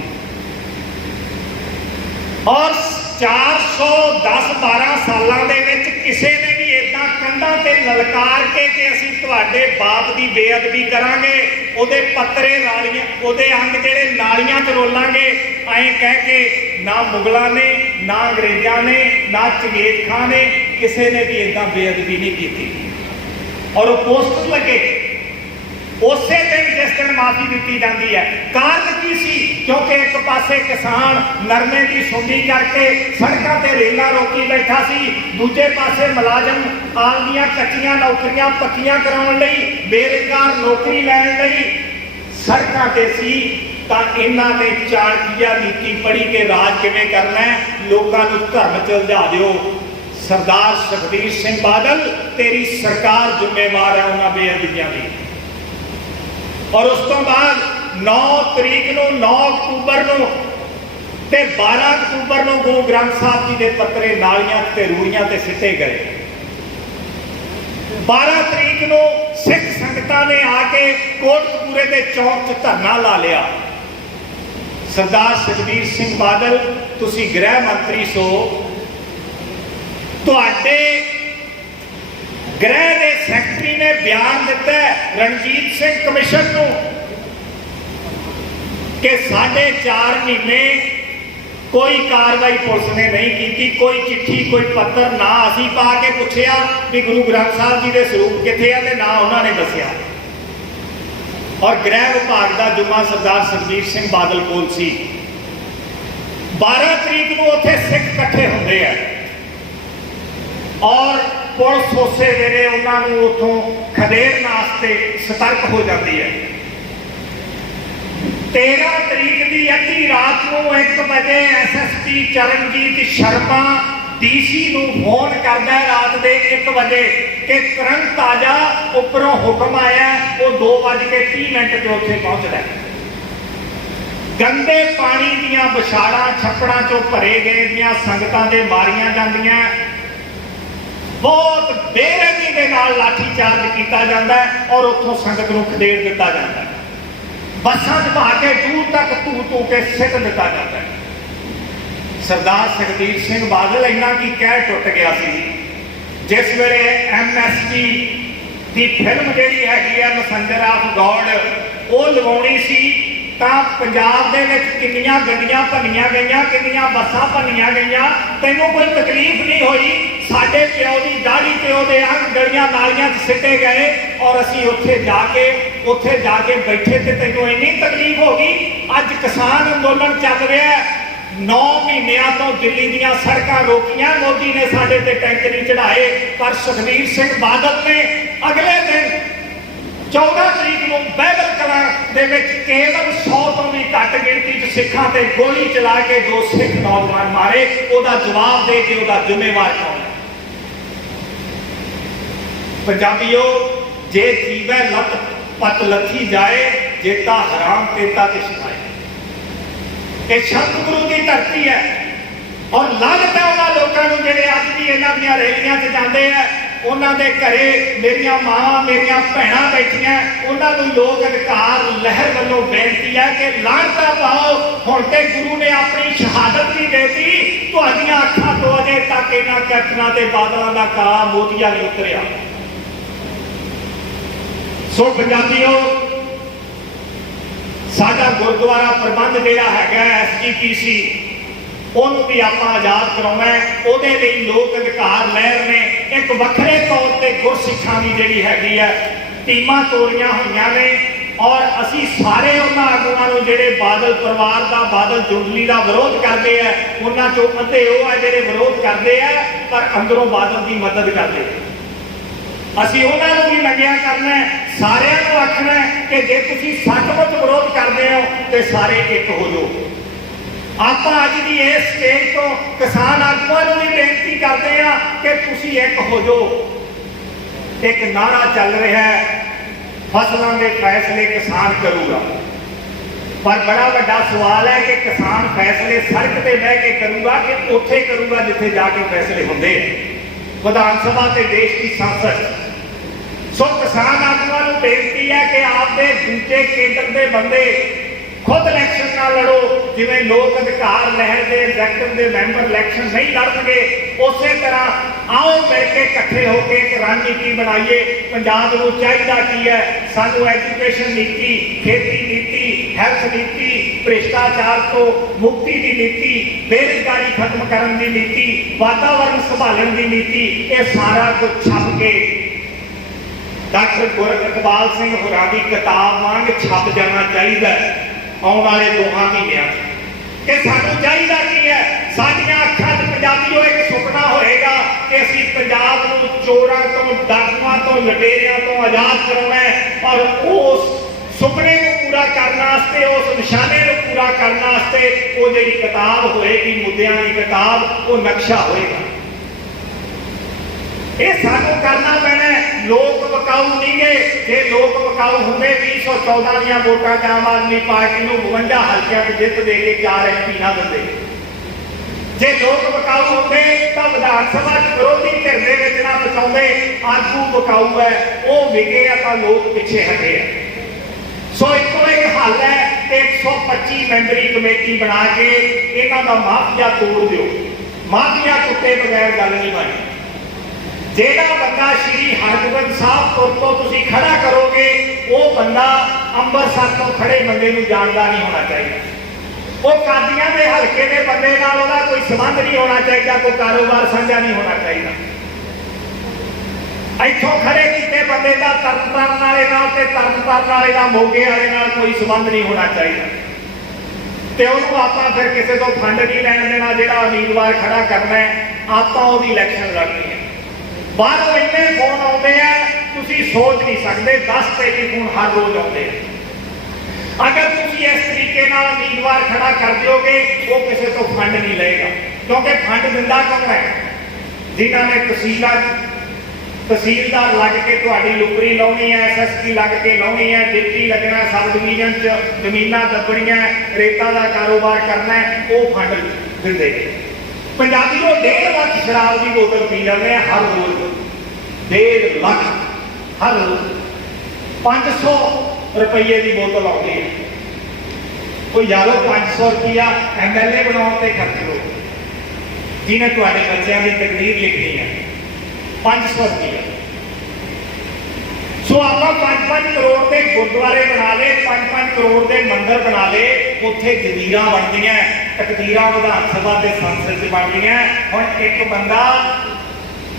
ਔਰ 410-12 ਸਾਲਾਂ ਦੇ ਵਿੱਚ ਕਿਸੇ ਨੇ ਵੀ ਇਦਾਂ ਕੰਧਾਂ ਤੇ ਲਲਕਾਰ ਕੇ ਕਿ ਅਸੀਂ ਤੁਹਾਡੇ ਬਾਪ ਦੀ ਬੇਅਦਬੀ ਕਰਾਂਗੇ, ਉਹਦੇ ਪੱਤਰੇ ਨਾਲੀਆਂ, ਉਹਦੇ ਅੰਗ ਜਿਹੜੇ ਨਾਲੀਆਂ 'ਚ ਰੋਲਾਂਗੇ, ਐਂ ਕਹਿ ਕੇ ਨਾ ਮੁਗਲਾਂ ਨੇ, ਨਾ ਅੰਗਰੇਜ਼ਾਂ ਨੇ, ਨਾ ਚੰਗੇਜ਼ ਖਾਂ ਨੇ, ਕਿਸੇ ਨੇ ਵੀ ਇਦਾਂ ਬੇਅਦਬੀ ਨਹੀਂ ਕੀਤੀ। ਔਰ ਉਹ ਪੋਸਟਰ ਲੱਗੇ ਉਸੇ ਦਿਨ ਜਿਸ ਦਿਨ ਮਾਫੀ ਦਿੱਤੀ ਜਾਂਦੀ ਹੈ। ਕਾਰਨ ਕੀ ਸੀ? ਕਿਉਂਕਿ ਇੱਕ ਪਾਸੇ ਕਿਸਾਨ ਨਰਮੇ ਦੀ ਸੁੰਡੀ ਕਰਕੇ ਸੜਕਾਂ ਤੇ ਰੇਲਾਂ ਰੋਕੀ ਬੈਠਾ ਸੀ, ਦੂਜੇ ਪਾਸੇ ਮੁਲਾਜ਼ਮ ਆਪਦੀਆਂ ਕੱਚੀਆਂ ਨੌਕਰੀਆਂ ਪੱਕੀਆਂ ਕਰਾਉਣ ਲਈ, ਬੇਰੁਜ਼ਗਾਰ ਨੌਕਰੀ ਲੈਣ ਲਈ ਸੜਕਾਂ ਤੇ ਸੀ। ਤਾਂ ਇਹਨਾਂ ਨੇ ਚਾਣਕੀਆ ਨੀਤੀ ਪੜ੍ਹੀ ਕਿ ਰਾਜ ਕਿਵੇਂ ਕਰਨਾ ਹੈ, ਲੋਕਾਂ ਨੂੰ ਧਰਮ 'ਚ ਉਲਝਾ ਦਿਓ। ਸਰਦਾਰ ਸੁਖਬੀਰ ਸਿੰਘ ਬਾਦਲ, ਤੇਰੀ ਸਰਕਾਰ ਜ਼ਿੰਮੇਵਾਰ ਹੈ ਉਹਨਾਂ ਬੇਅਦਬੀਆਂ ਦੀ। ਔਰ ਉਸ ਤੋਂ ਬਾਅਦ 9 ਤਰੀਕ ਨੂੰ, 9 ਅਕਤੂਬਰ ਨੂੰ ਤੇ 12 ਅਕਤੂਬਰ ਨੂੰ ਗੁਰੂ ਗ੍ਰੰਥ ਸਾਹਿਬ ਜੀ ਦੇ ਪੱਤਰੇ ਨਾਲੀਆਂ ਤੇ ਰੂੜੀਆਂ ਤੇ ਸਿੱਟੇ ਗਏ। 12 ਤਰੀਕ ਨੂੰ ਸਿੱਖ ਸੰਗਤਾਂ ਨੇ ਆ ਕੇ ਕੋਟਕਪੂਰੇ ਦੇ ਚੌਕ 'ਚ ਧਰਨਾ ਲਾ ਲਿਆ। ਸਰਦਾਰ ਸੁਖਬੀਰ ਸਿੰਘ ਬਾਦਲ, ਤੁਸੀਂ ਗ੍ਰਹਿ ਮੰਤਰੀ ਸੋ, ਤੁਹਾਡੇ ਗ੍ਰਹਿ ਦੇ ਸੈਕਟਰੀ ਨੇ ਬਿਆਨ ਦਿੱਤਾ ਰਣਜੀਤ ਸਿੰਘ ਕਮਿਸ਼ਨ ਨੂੰ ਕਿ 4.5 ਮਹੀਨੇ ਕੋਈ ਕਾਰਵਾਈ ਪੁਲਿਸ ਨੇ ਨਹੀਂ ਕੀਤੀ, ਕੋਈ ਚਿੱਠੀ, ਕੋਈ ਪੱਤਰ ਨਾ ਅਸੀਂ ਪਾ ਕੇ ਪੁੱਛਿਆ ਵੀ ਗੁਰੂ ਗ੍ਰੰਥ ਸਾਹਿਬ ਜੀ ਦੇ ਸਰੂਪ ਕਿੱਥੇ ਆ, ਤੇ ਨਾ ਉਹਨਾਂ ਨੇ ਦੱਸਿਆ। ਔਰ ਗ੍ਰਹਿ ਵਿਭਾਗ ਦਾ ਜੁਮਾ ਸਰਦਾਰ ਸੁਖਬੀਰ ਸਿੰਘ ਬਾਦਲ ਕੋਲ ਸੀ। 12 ਤਰੀਕ ਨੂੰ ਉੱਥੇ ਸਿੱਖ ਇਕੱਠੇ ਹੁੰਦੇ ਆ, ਔਰ ਪੁਲਿਸ ਉਸੇ ਵੇਲੇ ਉਹਨਾਂ ਨੂੰ ਉੱਥੋਂ ਖਦੇੜਨ ਵਾਸਤੇ ਸਤਰਕ ਹੋ ਜਾਂਦੀ ਹੈ। 13 ਤਰੀਕ ਦੀ ਅੱਧੀ ਰਾਤ ਨੂੰ 1 ਵਜੇ ਐਸਐਸਪੀ ਚਰਨਜੀਤ ਸ਼ਰਮਾ ਡੀਸੀ ਨੂੰ ਫੋਨ ਕਰਦਾ ਰਾਤ ਦੇ 1 ਵਜੇ ਕਿ ਤੁਰੰਤ ਆ ਜਾ, ਉੱਪਰੋਂ ਹੁਕਮ ਆਇਆ। ਉਹ 2:30 ਤੇ ਉੱਥੇ ਪਹੁੰਚਦਾ। ਗੰਦੇ ਪਾਣੀ ਦੀਆਂ ਵਿਛਾੜਾਂ ਛੱਪੜਾਂ 'ਚੋਂ ਭਰੇ ਗਏ ਦੀਆਂ ਸੰਗਤਾਂ ਦੇ ਮਾਰੀਆਂ ਜਾਂਦੀਆਂ, ਬਹੁਤ ਬੇਰਹਿਮੀ ਦੇ ਨਾਲ ਲਾਠੀ ਚਾਰਜ ਕੀਤਾ ਜਾਂਦਾ ਔਰ ਉੱਥੋਂ ਸੰਗਤ ਨੂੰ ਖਦੇੜ ਦਿੱਤਾ ਜਾਂਦਾ। ਬੱਸਾਂ 'ਚ ਪਾ ਕੇ ਦੂਰ ਤੱਕ ਧੂ ਕੇ ਸਿੱਟ ਦਿੱਤਾ ਜਾਂਦਾ। ਸਰਦਾਰ ਸੁਖਬੀਰ ਸਿੰਘ ਬਾਦਲ ਇੰਨਾ ਕੀ ਕਹਿ ਟੁੱਟ ਗਿਆ ਸੀ, ਜਿਸ ਵੇਲੇ MST ਦੀ ਫਿਲਮ ਜਿਹੜੀ ਹੈਗੀ ਆ ਮੈਸੇਂਜਰ ਆਫ ਗੋਡ ਉਹ ਲਗਾਉਣੀ ਸੀ, ਤਾਂ ਪੰਜਾਬ ਦੇ ਵਿੱਚ ਕਿੰਨੀਆਂ ਗੱਡੀਆਂ ਭੰਨੀਆਂ ਗਈਆਂ, ਕਿੰਨੀਆਂ ਬੱਸਾਂ ਭੰਨੀਆਂ ਗਈਆਂ, ਤੈਨੂੰ ਕੋਈ ਤਕਲੀਫ ਨਹੀਂ ਹੋਈ। ਸਾਡੇ ਪਿਓ ਦੀ ਦਾੜੀ, ਪਿਓ ਦੇ ਅੰਗ ਗਲੀਆਂ ਨਾਲੀਆਂ 'ਚ ਸਿੱਟੇ ਗਏ ਔਰ ਅਸੀਂ ਉੱਥੇ ਜਾ ਕੇ ਬੈਠੇ ਤੇ ਤੈਨੂੰ ਇੰਨੀ ਤਕਲੀਫ ਹੋ ਗਈ। ਅੱਜ ਕਿਸਾਨ ਅੰਦੋਲਨ ਚੱਲ ਰਿਹਾ, 9 ਮਹੀਨਿਆਂ ਤੋਂ ਦਿੱਲੀ ਦੀਆਂ ਸੜਕਾਂ ਰੋਕੀਆਂ, ਮੋਦੀ ਨੇ ਸਾਡੇ ਤੇ ਟੈਂਕ ਨਹੀਂ ਚੜਾਏ, ਪਰ ਸੁਖਬੀਰ ਸਿੰਘ ਬਾਦਲ ਨੇ ਅਗਲੇ ਦਿਨ 14 ਤਰੀਕ ਨੂੰ ਬਹਿਬਲ ਕਲਾਂ ਦੇ ਵਿੱਚ ਕੇਵਲ 100 ਤੋਂ ਵੀ ਘੱਟ ਗਿਣਤੀ 'ਚ ਸਿੱਖਾਂ ਤੇ ਗੋਲੀ ਚਲਾ ਕੇ 2 ਸਿੱਖ ਨੌਜਵਾਨ ਮਾਰੇ। ਉਹਦਾ ਜਵਾਬ ਦੇ ਕੇ ਉਹਦਾ ਜ਼ਿੰਮੇਵਾਰ ਕੌਣ ਹੈ? ਪੰਜਾਬੀਓ, ਜੇ ਜੀਵੈ ਲੱਤ ਪਤ ਲੱਥੀ ਜਾਏ, ਜੇਤਾ ਹਰਾਮ ਤੇਤਾ ਤੇ ਸਿਖਾਏ। ਇਹ ਸ਼ਬਦ ਗੁਰੂ ਦੀ ਧਰਤੀ ਹੈ ਔਰ ਲੱਗਦਾ ਉਹਨਾਂ ਲੋਕਾਂ ਨੂੰ ਜਿਹੜੇ ਅੱਜ ਵੀ ਇਹਨਾਂ ਦੀਆਂ ਰੈਲੀਆਂ 'ਚ ਜਾਂਦੇ ਆ, ਉਹਨਾਂ ਦੇ ਘਰੇ ਮੇਰੀਆਂ ਮਾਂ, ਮੇਰੀਆਂ ਭੈਣਾਂ ਬੈਠੀਆਂ, ਉਹਨਾਂ ਨੂੰ ਲੋਕ ਅਧਿਕਾਰ ਲਹਿਰ ਵੱਲੋਂ ਬੇਨਤੀ ਹੈ ਕਿ ਲਾਹਨਤਾਂ ਪਾਓ। ਹੁਣ ਤੇ ਗੁਰੂ ਨੇ ਆਪਣੀ ਸ਼ਹਾਦਤ ਵੀ ਦੇਤੀ, ਤੁਹਾਡੀਆਂ ਅੱਖਾਂ ਤੋਂ ਅਜੇ ਤੱਕ ਇਹਨਾਂ ਕੈਪਟਨਾਂ ਤੇ ਬਾਦਲਾਂ ਦਾ ਕਾਲਾ ਮੋਤੀਆ ਨਹੀਂ ਉਤਰਿਆ। ਸੋ ਪੰਜਾਬੀਓ, ਸਾਡਾ ਗੁਰਦੁਆਰਾ ਪ੍ਰਬੰਧ ਜਿਹੜਾ ਹੈਗਾ SGPC, ਉਹਨੂੰ ਵੀ ਆਪਾਂ ਆਜ਼ਾਦ ਕਰਾਉਣਾ ਹੈ। ਉਹਦੇ ਲਈ ਲੋਕ ਅਧਿਕਾਰ ਲਹਿਰ ਨੇ ਇੱਕ ਵੱਖਰੇ ਤੌਰ ਤੇ ਗੁਰਸਿੱਖਾਂ ਦੀ ਜਿਹੜੀ ਹੈਗੀ ਹੈ ਟੀਮਾਂ ਤੋੜੀਆਂ ਹੋਈਆਂ ਨੇ, ਔਰ ਅਸੀਂ ਸਾਰੇ ਉਹਨਾਂ ਆਗੂਆਂ ਨੂੰ ਜਿਹੜੇ ਬਾਦਲ ਪਰਿਵਾਰ ਦਾ, ਬਾਦਲ ਜੁੰਡਲੀ ਦਾ ਵਿਰੋਧ ਕਰਦੇ ਆ, ਉਹਨਾਂ ਚੋਂ ਅੱਧੇ ਉਹ ਆ ਜਿਹੜੇ ਵਿਰੋਧ ਕਰਦੇ ਆ ਪਰ ਅੰਦਰੋਂ ਬਾਦਲ ਦੀ ਮਦਦ ਕਰਦੇ। ਅਸੀਂ ਉਹਨਾਂ ਨੂੰ ਵੀ ਲੱਗਿਆ ਕਰਨਾ, ਸਾਰਿਆਂ ਨੂੰ ਆਖਣਾ ਕਿ ਜੇ ਤੁਸੀਂ ਸੱਚਮੁੱਚ ਵਿਰੋਧ ਕਰਦੇ ਹੋ ਤੇ ਸਾਰੇ ਇੱਕ ਹੋ ਜਾਓ। ਆਪਾਂ ਅੱਜ ਦੀ ਇਸ ਸਟੇਜ ਤੋਂ ਕਿਸਾਨ ਆਗੂਆਂ ਨੂੰ ਵੀ ਬੇਨਤੀ ਕਰਦੇ ਹਾਂ ਕਿ ਤੁਸੀਂ ਇੱਕ ਹੋ ਜਾਓ। ਇੱਕ ਨਾਰਾ ਚੱਲ ਰਿਹਾ ਹੈ, ਫਸਲਾਂ ਦੇ ਫੈਸਲੇ ਕਿਸਾਨ ਕਰੂਗਾ, ਪਰ ਬੜਾ ਵੱਡਾ ਸਵਾਲ ਹੈ ਕਿ ਕਿਸਾਨ ਫੈਸਲੇ ਸੜਕ ਤੇ ਬਹਿ ਕੇ ਕਰੂਗਾ ਕਿ ਉੱਥੇ ਕਰੂਗਾ ਜਿੱਥੇ ਜਾ ਕੇ ਫੈਸਲੇ ਹੁੰਦੇ ਵਿਧਾਨ ਸਭਾ ਤੇ ਦੇਸ਼ ਦੀ ਸੰਸਦ। ਸੋ ਕਿਸਾਨ ਆਗੂਆਂ ਨੂੰ ਬੇਨਤੀ ਹੈ ਕਿ ਆਪਦੇ ਦੂਜੇ ਕੇਂਦਰ ਦੇ ਬੰਦੇ खुद इलैक्शन ना लड़ो। जिवें लोक अधिकार लहर के एग्जैक्टिव के मैंबर इलैक्शन नहीं लड़नगे, उस तरह आओ मिलके इकट्ठे होकर एक रणनीति बनाइए। पंजाब को चाहिए की है, सानू एजुकेशन नीति, खेती नीति, हैल्थ नीति, भ्रिष्टाचार तो मुक्ति की नीति, बेरोजगारी खत्म करने की नीति, वातावरण संभालने की नीति, ये सारा कुछ छप के डॉक्टर गुरइकबाल सिंह होरां दी किताब वांग छप जाना चाहिए आने वाले 2 महीनों कि सानू चाहिए की है। साडियां अखां च पंजाबीओ एक सुपना होएगा कि असीं पंजाब नूं चोरां तो, डाकुआं तो, लुटेरियां तो आजाद कराउणा है, और उस सुपने को पूरा करने वास्ते, उस निशाने को पूरा करने वास्ते वो जिहड़ी किताब होएगी, मुद्दिआं दी किताब, वो नक्शा होएगा। ये सानू करना पैना है। लोग विकाऊ नहीं गए। जे लोग विकाऊ होंगे 2014 दियां वोटां च आम आदमी पार्टी को 52 हल्कियां में जित दे के 4 MP ना देंदे। जे लोग विकाऊ होंगे तो विधान सभा विरोधी धिर दे विच ना बचाउंदे। आगू विकाऊ है, वो विके तो लोग पिछे हटे है। सो इको एक हल है, 125 मैंबरी कमेटी बना के इन्हां दा माफिया तोड़ दिओ। माफिया टुटे बगैर गल नहीं बनी। जेड़ा बंदा श्री हरगोबिंद साहब पुर तो तुसी खड़ा करोगे, वो बंदा अंबरसर तो खड़े बंदे नूं जानदा नहीं होना चाहिए। वो कादियां दे हलके दे बंदे नाल ओहदा कोई संबंध नहीं होना चाहिए, कोई कारोबार साझा नहीं होना चाहिए। इत्थों खड़े कीते बंदे दा तरनतारन वाले नाल ते तरनतारन वाले दा मोगे वाले नाल कोई संबंध नहीं होना चाहिए। ते उहनूं आपां फिर किसी तो फंड नहीं लैण देना। जिहड़ा उम्मीदवार खड़ा करना है, आपां ओहदी इलैक्शन लड़नी है। बाहरों इन्ने फोन आते हैं, तुसी सोच नहीं सकते। 10 टेलीफोन हर रोज आते हैं। अगर तुसी इस तरीके नाल उम्मीदवार खड़ा कर दोगे, वो किसी तो फंड नहीं लेगा, क्योंकि फंड दिंदा कौन है? जिन्होंने तहसीलदार लग के तुहाडी लुकरी लाउणी है, SSP लग के लाउणी है, डिप्टी लगना, सब डिवीजन च जमीनां दबणियां, रेता का कारोबार करना है, वो फंड दिंदे। पंजाबी को 1.5 लाख शराब की बोतल पी जाते हैं हर रोज। 1.5 लाख हर रोज। 500 रुपये की बोतल आती है। कोई यारो 500 रुपया MLA बनाने खर्च लो, जिन्हें तुम्हारे बच्चों की तकदीर लिखनी है। 500 रुपया। सो आप 5-5 करोड़ के गुरुद्वारे बना ले, 5-5 करोड़ के मंदिर बना ले, उत्थे जमीर बनदियां, तकदीरां विधान सभा के संसद बनदियां। हुण एक बंदा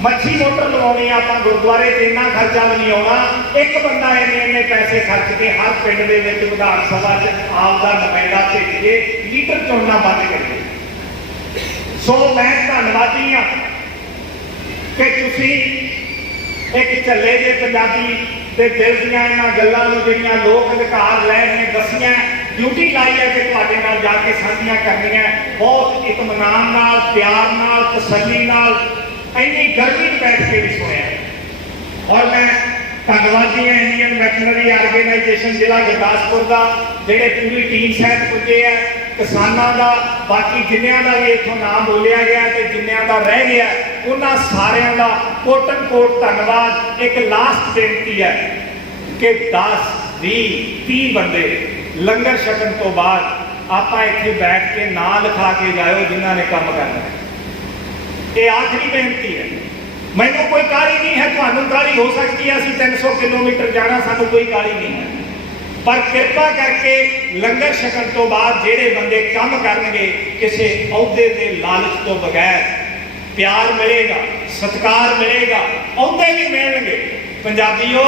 मच्छी मोटर लवाउणी, आपां गुरुद्वारे ते इन्ना खर्चा भी नहीं आउणा। एक बंदा इन्ने पैसे खर्च के हर पिंड दे विच विधान सभा च आपदा नुमाइंदा भेज के लीडर चुनना बंद करिए। सो मैं धन्नवादी हाँ कि तुसीं एक झल्ले जे पंजाबी दे दिल दीआं इन्हां गल्लां नूं जिहड़ियां लोक अधिकार लैण ने दसियां, ड्यूटी लाई है कि तुहाडे नाल जाके साझीआं करनियां। बहुत इत्मीनान नाल, प्यार नाल, तसल्ली नाल, इन्नी गर्मी बैठ के भी सुनिया। और मैं धन्नवादी हाँ इंडियन वैटनरी ऑर्गेनाइजेशन जिला गुरदासपुर का, जिहड़े पूरी टीम सहित पुजे है, किसानों का, बाकी जिन्हों का भी इतों नाम बोलिया गया तो जिन्हों का रह गया, उन्होंने सारिਆਂ का कोट एंड कोट धन्यवाद। एक लास्ट बेनती है कि 10, 20, 30 बंदे लंगर छकन तो बाद आप इत्थे बैठ के ना लिखा के जाओ जिन्होंने काम करना है। ये आखिरी बेनती है। मैनू कोई काहली नहीं है, तुहानू काहली हो सकती है, असीं 300 किलोमीटर जाना, सानू कोई काहली नहीं है, पर कृपा करके लंगर छकन तो बाद जेड़े बंदे काम करनगे, किसी अहुदे के लालच तो बगैर प्यार मिलेगा, सत्कार मिलेगा, अहुदे भी मिलणगे। पंजाबीओ,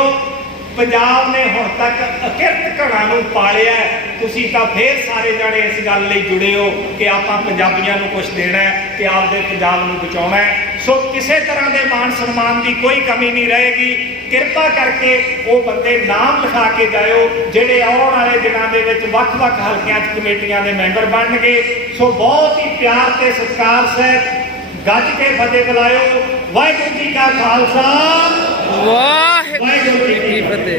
पंजाब ने हुण तक अकिरत घड़ा नूं पालिया, तुसीं तां फिर सारे जणे इस गल लई जुड़े हो कि आपां पंजाबीआं नूं कुछ देना है, कि आपदे पंजाब नूं बचाउणा है। सो किसी तरह के मान सम्मान की कोई कमी नहीं रहेगी। ਕਿਰਪਾ ਕਰਕੇ ਉਹ ਬੰਦੇ ਨਾਮ ਲਿਖਾ ਕੇ ਜਾਇਓ ਜਿਹੜੇ ਆਉਣ ਵਾਲੇ ਦਿਨਾਂ ਦੇ ਵਿੱਚ ਵੱਖ-ਵੱਖ ਹਲਕਿਆਂ 'ਚ ਕਮੇਟੀਆਂ ਦੇ ਮੈਂਬਰ ਬਣਨਗੇ। ਸੋ ਬਹੁਤ ਹੀ ਪਿਆਰ ਤੇ ਸਤਿਕਾਰ ਸਹਿਤ ਗੱਜ ਕੇ ਫਤਿਹ ਬੁਲਾਇਓ। ਵਾਹਿਗੁਰੂ ਜੀ ਕਾ ਖਾਲਸਾ, ਵਾਹਿਗੁਰੂ ਜੀ ਕੀ ਫਤਿਹ।